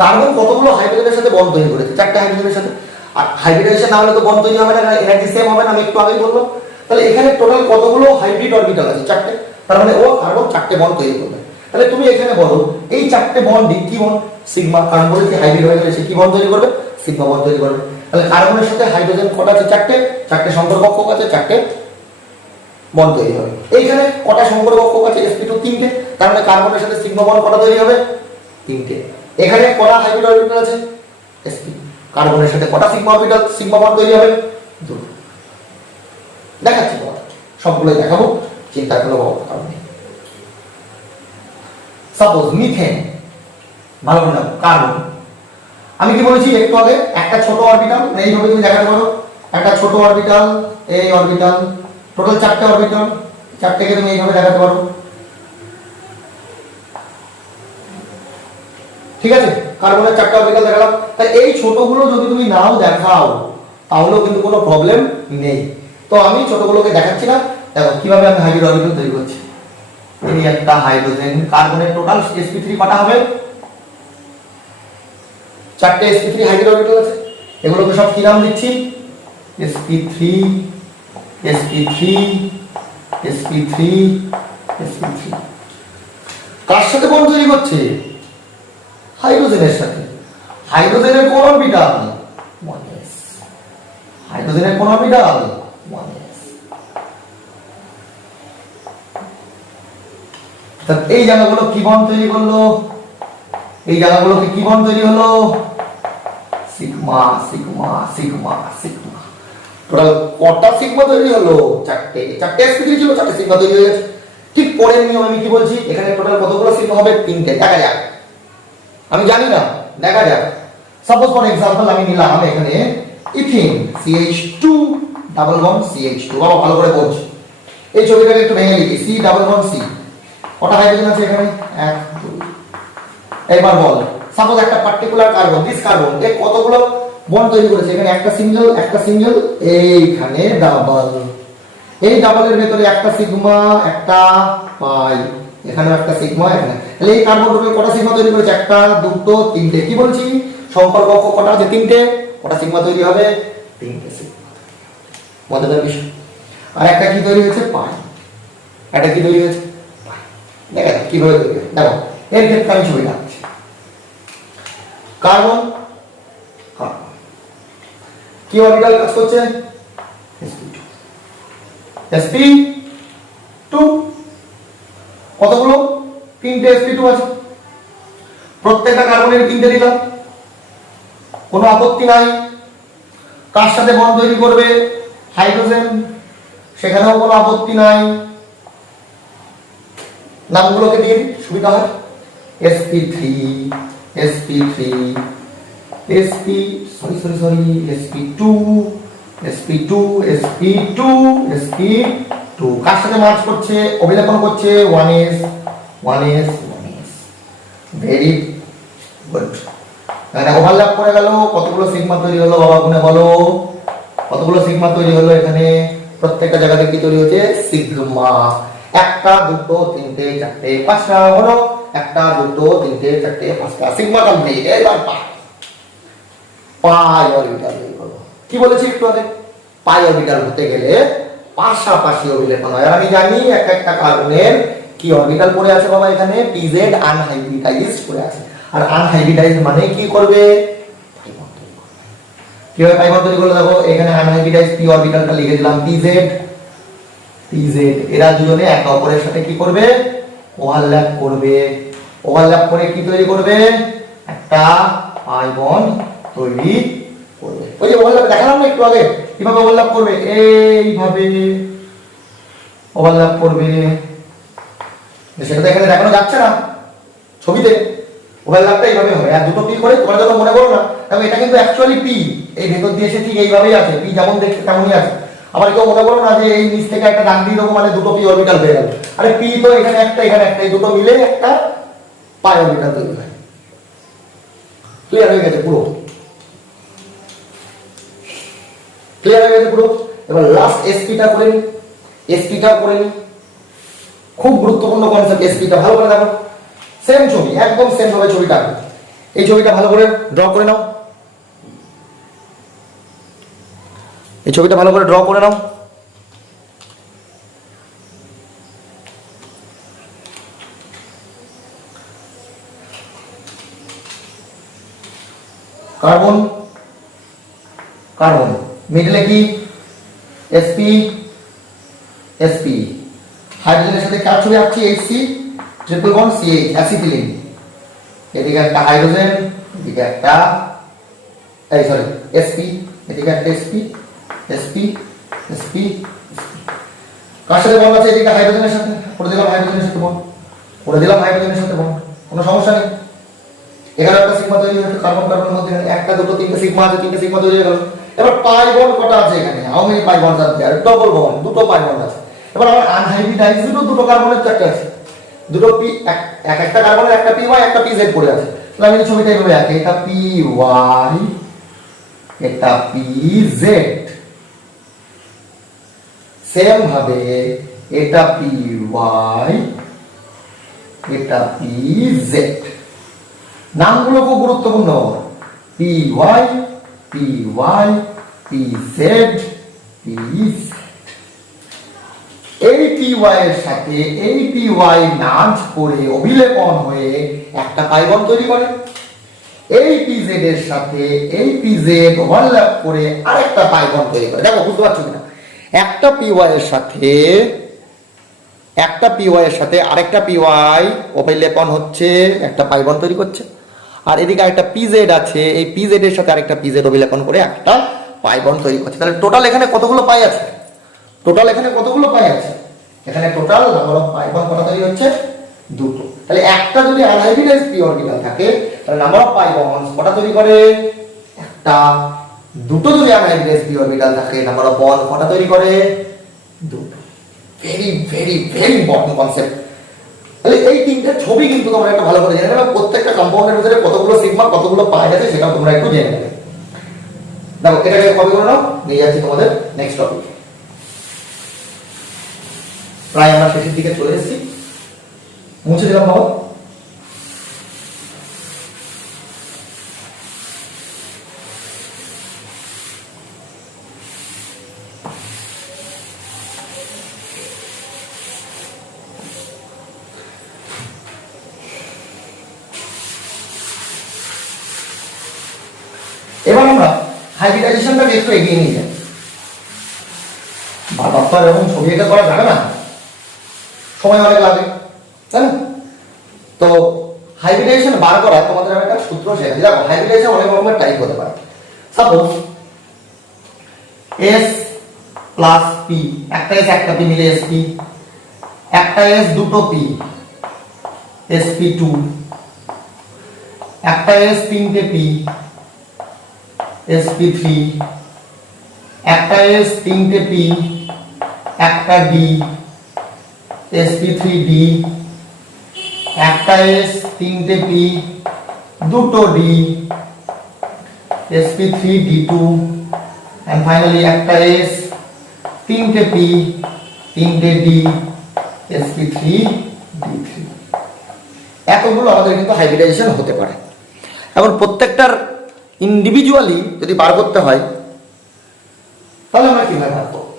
কার্বন কতগুলো হাইড্রোজেনের সাথে বন্ড তৈরি করেছে? চারটে হাইড্রোজেনের সাথে। আর হাইব্রিডাইজেশন না হলে তো বন্ড তৈরি হবে না, এনার্জি সেম হবে না, আমি একটু আগেই বললাম। তাহলে এখানে টোটাল কতগুলো হাইব্রিড অরবিটাল আছে? চারটে। তার মানে ও কার্বন চারটে বন্ড তৈরি করবে। তাহলে তুমি এখানে বলো এই চারটে বন্ডই কি বন্ড? সিগমা। কারণ বলে কি হাইব্রিড হয়ে গেলে সে কি বন্ড তৈরি করবে? সিগমা বন্ড তৈরি করবে। তাহলে কার্বনের সাথে হাইড্রোজেন কটা আছে? চারটে। চারটে সম্পর্ক কক্ষ আছে, চারটে বন্ড তৈরি হবে। এইখানে কটা সম্পর্ক কক্ষ আছে? sp2 তিনটে। তার মানে কার্বনের সাথে সিগমা বন্ড কটা তৈরি হবে? তিনটে। এখানে কটা হাইব্রিড অরবিটাল আছে? sp। কার্বনের সাথে কটা সিগমা অরবিটাল সিগমা বন্ড তৈরি হবে? দুটো। দেখাচ্ছি তোমার, সবগুলোই দেখাবো, চিন্তা কোনো কারণ নেই। সাপোজ মিথেন, ভালো করে দেখো, কার্বন। আমি কি বলেছি একটু আগে, একটা ছোট অরবিটাল, এইভাবে তুমি দেখাতে পারো, একটা ছোট অরবিটাল, এই অরবিটাল, টোটাল 4টে অরবিটাল, 4টেকে তুমি এইভাবে দেখাতে পারো, ঠিক আছে? কার্বনের 4টে অরবিটাল দেখালাম। তাই এই ছোটগুলো যদি তুমি নাও দেখাও তাহলেও কিন্তু কোনো প্রবলেম নেই। তো আমি ছোটগুলোকে দেখাচ্ছি না। দেখো কিভাবে আমি হাইড্রোজেন অরবিটাল তৈরি করছি। এই একটা হাইড্রোজেন, কার্বনের টোটাল sp3 কটা হবে? 4টে sp3 হাইড্রোজেন অরবিটাল আছে। এগুলোকে সব কি নাম দিচ্ছি? sp3 sp3 sp3 sp3। কার সাথে বন্ড তৈরি করছে? হাইড্রোজেনের সাথে। হাইড্রোজেনের কোন অরবিটাল? 1s। হাইড্রোজেনের কোন অরবিটাল? 1s। এই জায়গাগুলো কি বন্ড তৈরি করলো? এই জায়গাগুলোকে কি বন্ড তৈরি হলো? Sigma sigma sigma sigma. Total কটা সিগমা তৈরি হলো? 4টে। 4টে sp3 ছিল, 4টে সিগমা তৈরি হয়ে গেছে। ঠিক পরের নিয়ম আমি কি বলছি, এখানে টোটাল কতগুলো সিগমা হবে? 3টে। দেখা যাক, আমি জানি না, দেখা যাক। সাপোজ ফর এক্সাম্পল আমি নিলাম এখানে ethene CH2 double bond CH2। বাবা ভালো করে বলছি, এই ছবিটাকে একটু ভেঙে লিখি। C ডাবল বন্ড C, কটা হাইড্রোজেন আছে এখানে? 1 2। এবার বল, সাপোজ একটা পার্টিকুলার কার্বন, দিস কার্বন এ কতগুলো বন্ড তৈরি করেছে? এখানে একটা সিঙ্গেল, এইখানে ডাবল। এই ডাবলের ভেতরে একটা সিগমা, একটা পাই, এখানেও একটা সিগমা, এখানে। তাহলে এই কার্বন টোটাল কটা সিগমা তৈরি করেছে? 1 2 3টে। কি বলছি? সম্পর্ক কটা আছে? 3টে। কটা সিগমা তৈরি হবে? 3টে সিগমা। মজাদার বিষয়। আর একটা কি তৈরি হয়েছে? পাই। এটা কি তৈরি হয়েছে? পাই। দেখা যাক কিভাবে তৈরি হয়। দেখো এর ক্ষেত্রে আমি ছবি আঁকছি। কার্বন, কার্বন কি অরবিটাল কাজ করছে? sp2 sp2। কতগুলো? 3টে sp2 আছে। প্রত্যেকটা কার্বনের 3টে দিলাম, কোনো আপত্তি নাই। কার সাথে বন্ড তৈরি করবে? হাইড্রোজেন, সেখানেও কোনো আপত্তি নাই। নামগুলোকে দিয়ে দিই, সুবিধা হয়। sp3 sp3 sp2 sp2 sp2 sp2। কার সাথে মার্জ করছে? অভিলেপন করছে 1s 1s 1s। Very good. এখানে ওভারল্যাপ করে গেল। কতগুলো সিগমা তৈরি হলো বাবা গুনে বলো? কতগুলো সিগমা তৈরি হলো এখানে? প্রত্যেকটা জায়গাতে কি তৈরি হচ্ছে? সিগমা। 1 2 3 4 5টা হলো। 1 2 3 4 5টা সিগমা কমপ্লিট। এবার পাই অরবিটাল তৈরি করব। কি বলেছি একটু আগে? পাই অরবিটাল হতে গেলে পাশাপাশি অভিলেপন হয়। আর আমি জানি একটা কার্বনের কি অরবিটাল পড়ে আছে বাবা? এখানে pz আনহাইব্রিডাইজড পড়ে আছে। আর আনহাইব্রিডাইজড মানে কি করবে? পাই বন্ড তৈরি করবে। কিভাবে পাই বন্ড তৈরি করলে? দেখো এখানে আনহাইব্রিডাইজড p অরবিটালটা লিখে দিলাম pz pz। এরা দুজনে একে অপরের সাথে কি করবে? ওভারল্যাপ করবে। ওভারল্যাপ করে কি তৈরি করবে? একটা পাই বন্ড তৈরি করবে। ওই যে ওভারল্যাপ দেখালাম না একটু আগে, কিভাবে ওভারল্যাপ করবে? এইভাবে ওভারল্যাপ করবে। সেটা তো এখানে দেখানো যাচ্ছে না ছবিতে। ওভারল্যাপটা এইভাবে হবে। আর দুটো পি করে তোমরা যত মনে করো না, দেখো এটা কিন্তু অ্যাকচুয়ালি পি, এই ভেতর দিয়ে এসে ঠিক এইভাবেই আছে। পি যেমন দেখতে তেমনই আছে। আবার কেউ মনে করো না যে এই নিচ থেকে একটা দাগ দিয়ে দেবো মানে দুটো পি অরবিটাল হয়ে গেল। আরে পি তো এখানে একটা, এখানে একটা, এই দুটো মিলে একটা পাই অরবিটাল তৈরি হয়। ক্লিয়ার হয়ে গেছে পুরো? ক্লিয়ার হয়ে গেছে পুরো? এবার লাস্ট sp-টা করে নি। sp-টা করে নি, খুব গুরুত্বপূর্ণ কনসেপ্ট। sp-টা ভালো করে দেখো। সেম ছবি, একদম সেম ভাবে ছবিটা। এই ছবিটা ভালো করে ড্র করে নাও। এই ছবিটা ভালো করে ড্র করে নাও। কার্বন, কার্বন মিডলে কি? sp sp। হাইড্রোজেনের সাথে কার ছবি আঁকছি? Hc triple bond CH acetylene. এদিকে একটা হাইড্রোজেন, এদিকে একটা এই সরি এসপি, এদিকে একটা এসপি, এসপি, এসপি, কার সাথে বন্ড আছে? এদিকে হাইড্রোজেনের সাথে, করে দিলাম হাইড্রোজেনের সাথে বন্ড, করে দিলাম হাইড্রোজেনের সাথে বন্ড, কোনো সমস্যা নেই। এখানে একটা সিগমা তৈরি হচ্ছে কার্বন কার্বনের মধ্যে, একটা দুটো তিনটে সিগমা আছে, তিনটে সিগমা তৈরি হয়ে গেল। এবার পাই বন্ড কটা আছে এখানে? How many pi bonds are there? Double bond, দুটো পাই বন্ড আছে। এবার আমার আনহাইব্রিডাইজড দুটো কার্বনের চারটে আছে, দুটো পি, একটা কার্বনের একটা পি ওয়াই একটা পি জেড পড়ে আছে। তাহলে আমি ছবিটা এইভাবে আঁকি, এটা পি ওয়াই, এটা পি জেড, সেম ভাবে এটা পি ওয়াই, এটা পি জেড। নামগুলো খুব গুরুত্বপূর্ণ, P Y, P Y, P Z, P Z. এই পি ওয়াই এর সাথে এই পি ওয়াই নাচ করে অভিলেপন হয়ে একটা পাই বন্ড তৈরি করে। এই পি জেড এর সাথে এই পি জেড ওভারল্যাপ করে আরেকটা পাই বন্ড তৈরি করে। দেখো বুঝতে পারছো কিনা? একটা পি ওয়াই এর সাথে একটা পি ওয়াই এর সাথে আরেকটা পি ওয়াই অভিলেপন হচ্ছে, একটা পাই বন্ড তৈরি করছে। আর এদিকে আরেকটা পি জেড আছে, এই পি জেড এর সাথে আরেকটা পি জেড অভিলেপন করে একটা পাই বন্ড তৈরি করছে। তাহলে টোটাল এখানে কতগুলো পাই আছে? টোটাল এখানে কতগুলো পাই আছে? এখানে total number of pi bond কটা তৈরি হচ্ছে? দুটো। তাহলে একটা যদি আনহাইব্রিডাইজড পি অরবিটাল থাকে তাহলে নাম্বার অফ পাই বন্ডস কটা তৈরি করে? একটা। দুটো যদি আনহাইব্রিডাইজড পি অরবিটাল থাকে নাম্বার অফ বন্ড কটা তৈরি করে? দুটো। Very very very important concept. তাহলে এই তিনটে ছবি কিন্তু তোমরা একটু ভালো করে জেনে নেবে, প্রত্যেকটা কম্পাউন্ডের ভিতরে কতগুলো সিগমা কতগুলো পাই আছে সেটাও তোমরা একটু জেনে নেবে। দেখো এটাকে কপি করে নাও, নিয়ে যাচ্ছি তোমাদের নেক্সট টপিকে। প্রায় আমরা শেষের দিকে চলে এসেছি, মুছে দিলাম বাবা। এবার আমরা হাইব্রিডাইজেশনটাকে একটু এগিয়ে নিয়ে যাই। বারবার তো এরকম ছবি এঁকে করা যাবে না, সময় অনেক লাগে, তাই না? তো হাইব্রিডাইজেশন বার করা তোমাদের আমি একটা সূত্র শেখাচ্ছি। দেখো হাইব্রিডাইজেশন অনেক রকমের টাইপ হতে পারে। সাপোজ এস প্লাস পি, একটা এস একটা পি মিলে এসপি, একটা এস দুটো পি এসপি টু, একটা এস তিনটে পি এসপি থ্রি, একটা এস তিনটে পি একটা ডি sp3d, একটা এস তিনটে পি দুটো ডি sp3d2, and finally একটা এস তিনটে পি তিনটে ডি sp3d3। এতগুলো আমাদের কিন্তু হাইব্রিডাইজেশন হতে পারে। এখন প্রত্যেকটার ইন্ডিভিজুয়ালি যদি বার করতে হয় তাহলে আমরা কিভাবে বার করব?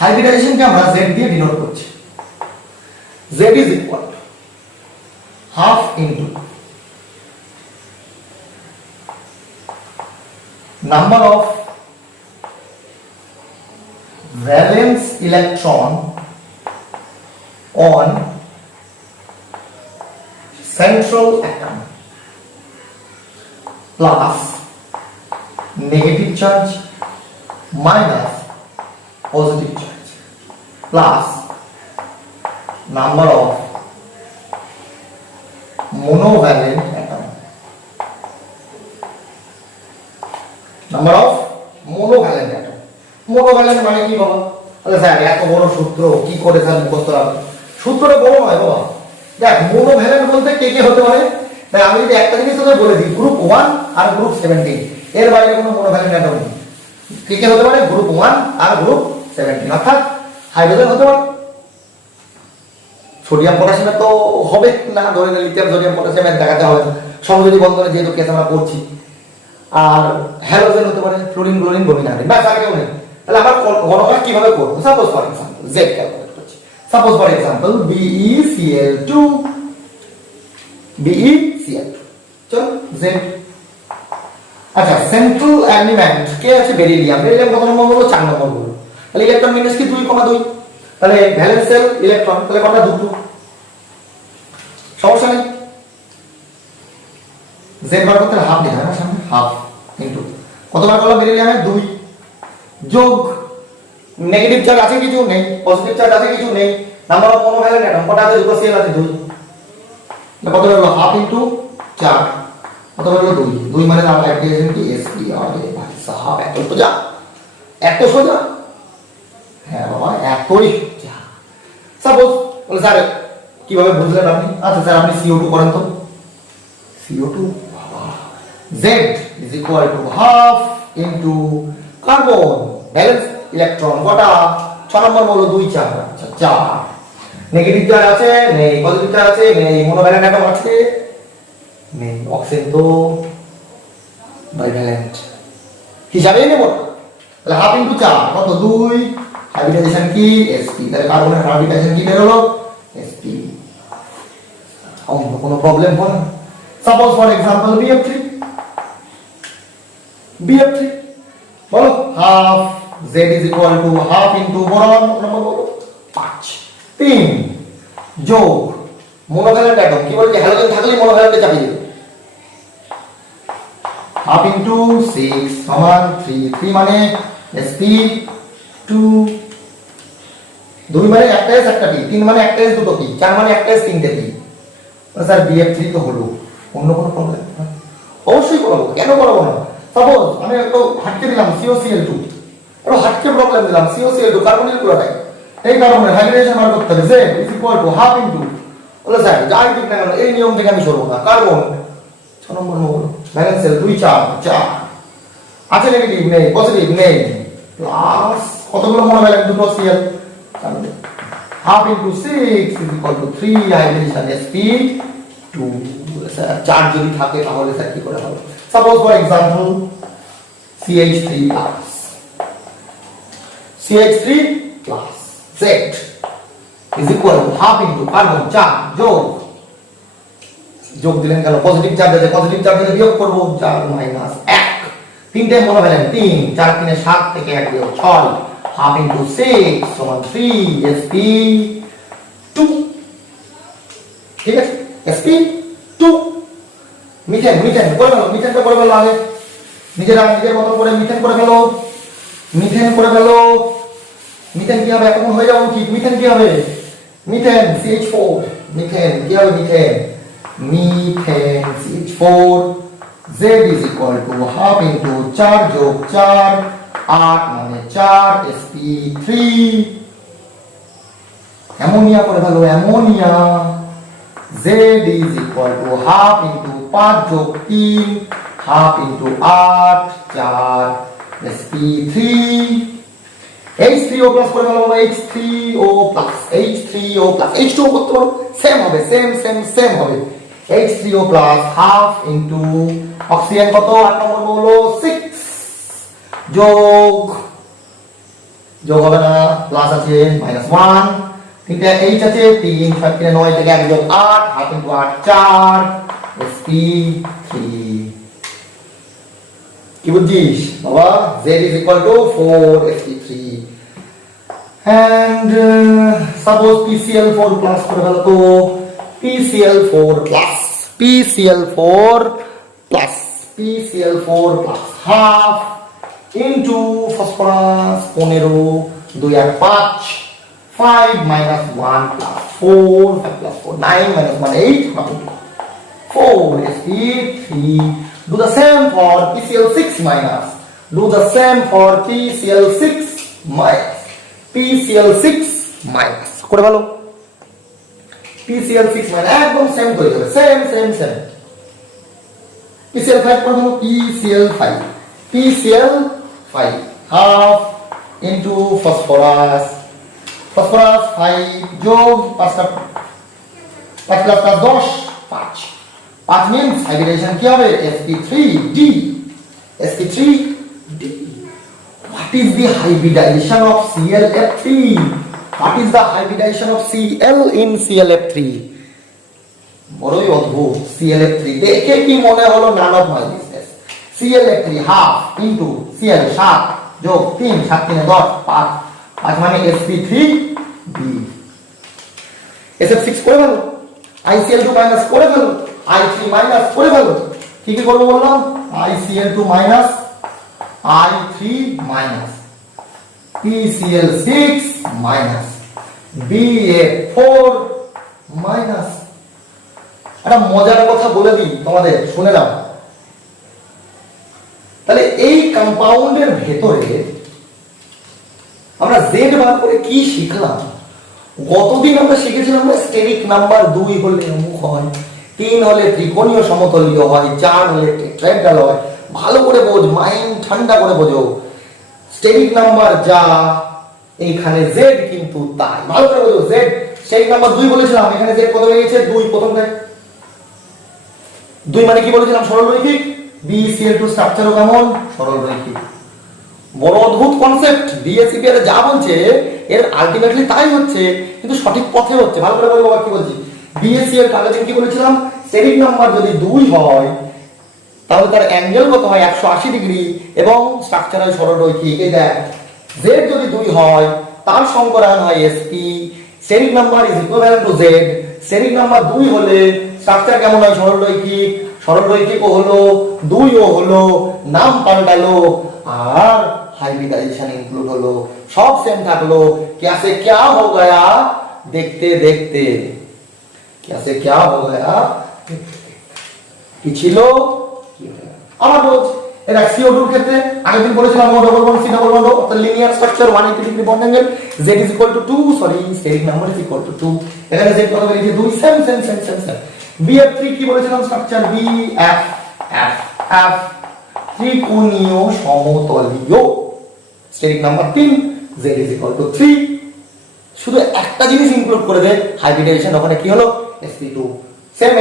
হাইব্রিডাইজেশনকে আমরা z দিয়ে ডিনোট করছি। z is equal to half into number of valence electron on central atom plus negative charge minus positive charge plus number of monovalent atom, number of monovalent atom। monovalent মানে কি বাবা? আরে sir এত বড় সূত্র কি করে স্যার মুখস্থ রাখবো? সূত্রটা বড় নয় বাবা। দেখ মোনোভ্যালেন্ট বলতে কে কে হতে পারে? তাই আমি যদি একটা জিনিস তোদের বলে দিই, গ্রুপ 1 আর গ্রুপ 17, এর বাইরে কোনো মোনোভ্যালেন্ট অ্যাটম নেই। কে কে হতে পারে? গ্রুপ 1 আর গ্রুপ 17, অর্থাৎ হাইড্রোজেন হতে পারে। সোডিয়াম পটাশিয়াম তো হবে না, ধরে নিয়ে লিথিয়াম সোডিয়াম পটাশিয়াম দেখাতে হবে না, সমযোজী বন্ধনে যেহেতু কেস আমরা করছি। আর হ্যালোজেন হতে পারে, ফ্লোরিন ক্লোরিন ব্রোমিন আয়োডিন, বাস আর কেউ নেই। তাহলে আমরা গণনা কিভাবে করব? Suppose for example Z calculate করছি। Suppose for example BeCl2, BeCl2, চলো Z। আচ্ছা সেন্ট্রাল এলিমেন্ট কে আছে? বেরিলিয়াম। বেরিলিয়াম কত নম্বর হলো? 4 নম্বর হলো। তাহলে ইলেকট্রন মিনস কি 2,2, তাহলে ভ্যালেন্সিয়াল ইলেকট্রন তাহলে কটা? দুটো, সমস্যা নেই। জেড বার করতে হাফ নিতে হয় না সামনে, হাফ ইন্টু কতবার করলাম বেরিলিয়ামে 2 যোগ নেগেটিভ চার্জ আছে কিছু নেই, পজিটিভ চার্জ আছে কিছু নেই, নাম্বার অফ মোনোভ্যালেন্ট অ্যাটম কত আছে, দুটো সিএল আছে 2, কত হলো হাফ ইন্টু 4 কত হলো 2, 2 মানে আমরা অ্যাপ্লিকেশন কি sp আরে ভাই সাহাব এত সোজা, এত সোজা, হ্যাঁ বাবা এতই সোজা। সাপোজ বলে স্যার কিভাবে বুঝলেন আপনি, আচ্ছা স্যার আপনি CO2 করেন তো, CO2 বাবা Z is equal to half into carbon valence electron কটা 6 নম্বর মৌল 2 4, আচ্ছা 4, নেগেটিভ চার্জ আছে নেই, পজিটিভ চার্জ আছে নেই, মোনোভ্যালেন্ট অ্যাটম আছে নেই, অক্সিজেন তো বাইভ্যালেন্ট হিসাবেই নেব, তাহলে হাফ ইনটু 4 কত 2, হাইব্রিডাইজেশন কি sp, তাহলে কার্বনের হাইব্রিডাইজেশন কি বের হলো sp, অন্য কোনো প্রবলেম হয় না। সাপোজ ফর एग्जांपल BF3 বলো half z is equal to half into boron নম্বর বলো 5, 3 যোগ মোনোভ্যালেন্ট অ্যাটম কি বলছে হ্যালোজেন থাকলে মোনোভ্যালেন্টে চাপিয়ে দেবে, হাফ ইনটু 6 সমান 3, 3 মানে sp2, 2 মানে একটা s একটা p, 3 মানে একটা s দুটো p, 4 মানে একটা s তিনটে p, স্যার BF3 তো হলো, অন্য কোনো প্রবলেম অবশ্যই করবো, কেন করবো না। সাপোজ আমি একটু হাটকে দিলাম COCl2, একটু হাটকে প্রবলেম দিলাম COCl2 কার্বনিল ক্লোরাইড, এই কার্বনের হাইব্রিডেশন বার করতে হবে z is equal to half into, বলে স্যার যাই ঠিক না কেন এই নিয়ম থেকে আমি সরবো না, কার্বন 6 নম্বর মৌল ভ্যালেন্স সেল 2 4 4 আছে, নেগেটিভ নেই পজিটিভ নেই, প্লাস কতগুলো মোনোভ্যালেন্ট দুটো Cl, half into 6 is equal to 3 হাইব্রিডেশন sp2, charge যদি থাকে তাহলে স্যার কি করে হবে, suppose for example CH3 plus CH3 plus Z is equal to half into carbon 4 যোগ দিলেন কেন, পজিটিভ চার্জ আছে, পজিটিভ চার্জ আছে বিয়োগ করব 4 মাইনাস 1, তিনটে মোনোভ্যালেন্ট 3 4 3 7 থেকে 1 বিয়োগ 6, half into 6 সমান 3 sp2, ঠিক আছে sp2, মিথেন মিথেন করে ফেলো, মিথেনটা করে ফেলো আগে নিজের মতো করে মিথেন করে ফেলো, মিথেন করে ফেলো, মিথেন কি হবে এখন হয়ে যাবে ঠিক, মিথেন কি হবে, মিথেন CH4, মিথেন কি হবে methane, methane CH4 Z is equal to half into 4 যোগ 4 8 মানে 4 sp3, অ্যামোনিয়া করে ফেলো, ammonia Z is equal to half into 5 যোগ 3 half into 8 4 sp3, H3O plus করে ফেলো, H3O plus H3O plus H2O করতে পারো, same হবে, সেম হবে, H3O plus half into oxygen কত 8 নম্বর মৌল 6 যোগ হবে না প্লাস আছে -1, তিনটা H আছে 3 7 3 9 থেকে 1 যোগ 8 half into 8 4 sp3, কি বুঝছিস বাবা, Z is equal to 4 sp3 and suppose PCl4 plus করে ফেলো তো, PCl4 plus half into phosphorus 15 2 1 5 5 minus 1 plus 4 5 plus 4 9 minus 1 8 4 sp3, do the same for PCl6 minus, do the same for PCl6 minus করে ভালো, PCl6 minus একদম same করে যাবে, same PCl5 করে ভালো, PCl5 half into phosphorus 5 যোগ 5 plus 10 5 means hybridization কি হবে sp3d, what is the hybridization of ClF3, what is the hybridization of Cl in ClF3, বড়ই অদ্ভুত, ClF3 দেখে কি মনে হলো none of my business, ClF3 half into Cl 7 যোগ 3 7 3 10 5 মানে sp3d, SF6 করে ফেলো, ICl2 মাইনাস করে ফেলো, I3 মাইনাস করে ফেলো, কি কি করবো বললাম, ICl2 minus I3 minus PCl6 minus BF4 minus. একটা মজার কথা বলে দিই তোমাদের, শুনে নাও। তাহলে এই কম্পাউন্ডের ভেতরে আমরা জেড বার করে কি শিখলাম? গতদিন আমরা শিখেছিলাম স্টেরিক নাম্বার 2 হলে অমুক হয়, 3 হলে ত্রিকোণীয় সমতলীয় হয়, 4 হলে টেট্রাহেড্রাল হয়। ভালো করে বোঝ, মাইন্ড ঠান্ডা করে বোঝো। স্টেরিক নাম্বার যা, এইখানে জেড কিন্তু তাই। ভালো করে বোঝো, জেড স্টেরিক নাম্বার 2 বলেছিলাম, এখানে জেড কত হয়ে গেছে 2, প্রথমটায় 2 মানে কি বলেছিলাম, সরলরৈখিক। BeCl2 স্ট্রাকচারও কেমন, সরলরৈখিক। বড় অদ্ভুত কনসেপ্ট, BeCl যা বলছে এর আলটিমেটলি তাই হচ্ছে, কিন্তু সঠিক পথে হচ্ছে। ভালো করে বলবো কি বলছি। BeCl আগের দিন কি বলেছিলাম, স্টেরিক নাম্বার যদি 2 হয় তাহলে তার অ্যাঙ্গেল কত হয় 180 ডিগ্রি এবং স্ট্রাকচার হয় সরলরৈখিক। এই দেখ, z যদি 2 হয় তার সংকরায়ন হয় sp, steric number is equivalent to z। Steric number 2 হলে স্ট্রাকচার কেমন হয়, সরলরৈখিক। সরলরৈখিকও হলো, 2ও হলো, নাম পাল্টালো আর हाइब्रिडाइजेशन इंक्लूड হলো, সব সেম থাকলো। कैसे क्या हो गया देखते देखते, कैसे क्या हो गया কি ছিল আমার রোজ। এর CO2 এর ক্ষেত্রে আগের দিন বলেছিলাম O double bond C double bond, অর্থাৎ linear structure 180 degree bond angle, z is equal to 2, sorry steric number is equal to 2। এখানে z কত বেরিয়েছে 2, same same same same same. BF3 কি বলেছিলাম, স্ট্রাকচার BF ত্রিকোণীয় সমতলীয়, steric number 3, z is equal to 3। শুধু একটা জিনিস ইনক্লুড করে দে, হাইব্রিডাইজেশন ওখানে কি হলো sp2। সেম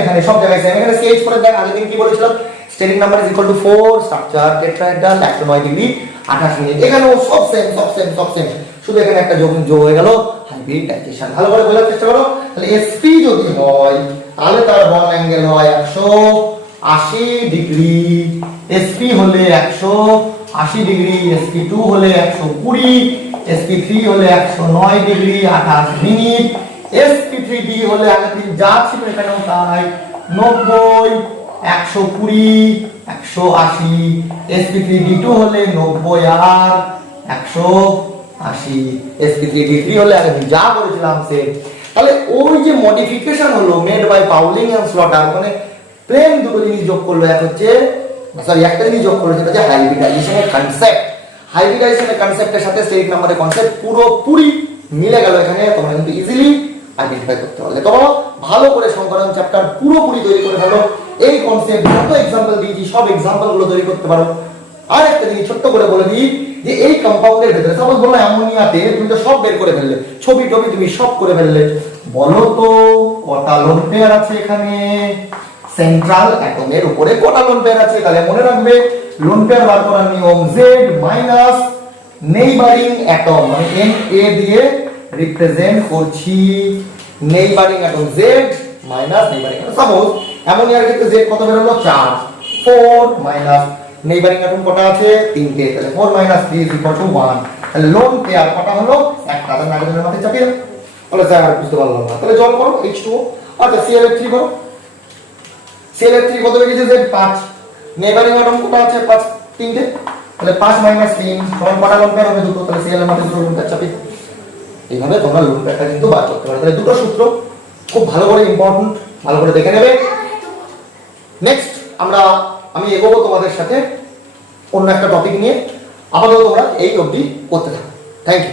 এখানে সব জায়গায় সেম। এখানে CH করে দেখ, আগের দিন কি বলেছিলাম, steric number is equal to 4, structure tetrahedral 109 degree 28 minute. এখানেও সব সেম। শুধু এখানে একটা যোগ হয়ে গেল, হাইব্রিডাইজেশন। ভালো করে বোঝার চেষ্টা করো। তাহলে sp যদি হয় তাহলে তার বন্ড অ্যাঙ্গেল হয় 180 ডিগ্রি, sp হলে 180 ডিগ্রি, sp2 হলে 120, sp3 হলে 109 ডিগ্রি 28 মিনিট, sp3d হলে আগের দিন যা ছিল এখানেও তাই 90, 120, 180, sp3d2 হলে 90 আর 180, sp3d3 হলে আগের দিন যা করেছিলাম সে। তাহলে ওই যে মডিফিকেশন হলো made by Pauling and Slater, মানে প্লেন দুটো জিনিস যোগ করলো, এক হচ্ছে সরি একটা জিনিস যোগ করলো, সেটা হচ্ছে হাইব্রিডাইজেশনের কনসেপ্ট। হাইব্রিডাইজেশনের কনসেপ্টের সাথে স্টেরিক নাম্বারের কনসেপ্ট পুরোপুরি মিলে গেল এখানে। তোমরা কিন্তু ইজিলি আইডেন্টিফাই করতে পারলে। তোমরা ভালো করে সংকরণ চ্যাপ্টার পুরোপুরি তৈরি করে ফেলো। এই কনসেপ্ট যত এক্সাম্পল দিয়েছি সব এক্সাম্পল গুলো তৈরি করতে পারো। আর একটা জিনিস ছোট্ট করে বলে দিই, যে এই কম্পাউন্ডের ভেতরে সাপোজ বললো অ্যামোনিয়াতে, তুমি তো সব বের করে ফেললে, ছবি টবি তুমি সব করে ফেললে, বলো তো কটা লোন পেয়ার আছে এখানে? সেন্ট্রাল অ্যাটমের উপরে কটা লোন পেয়ার আছে? তাহলে মনে রাখবে লোন পেয়ার বার করার নিয়ম z মাইনাস নেইবারিং অ্যাটম, মানে Na দিয়ে রিপ্রেজেন্ট করছি neighbouring atom, z minus neighbouring atom. Suppose অ্যামোনিয়ার ক্ষেত্রে z কত বের হলো 4, 4 মাইনাস নেইবারিং অ্যাটম কটা আছে 3টে, তাহলে 4 minus 3 is equal to 1। তাহলে লোন পেয়ার কটা হলো? একটা। তাহলে নাইট্রোজেনের মাথায় চাপিয়ে দাও। বলে স্যার বুঝতে পারলাম না। তাহলে জল করো H2O। আচ্ছা Cl3 করো, Cl3 কত বেরিয়েছে z 5, নেইবারিং অ্যাটম কটা আছে 5, 3টে, তাহলে 5 minus 3 সমান কটা লোন পেয়ার হবে? দুটো। তাহলে Cl এর মাথায় দুটো লোন পেয়ার চাপিয়ে। এইভাবে তোমরা লোন পেয়ারটা কিন্তু বার করতে পারো। তাহলে দুটো সূত্র খুব ভালো করে ইম্পর্টেন্ট, ভালো করে দেখে নেবে। নেক্সট আমি এগোবো তোমাদের সাথে অন্য একটা টপিক নিয়ে। আপাতত তোমরা এই অবধি করতে থাকো। Thank you.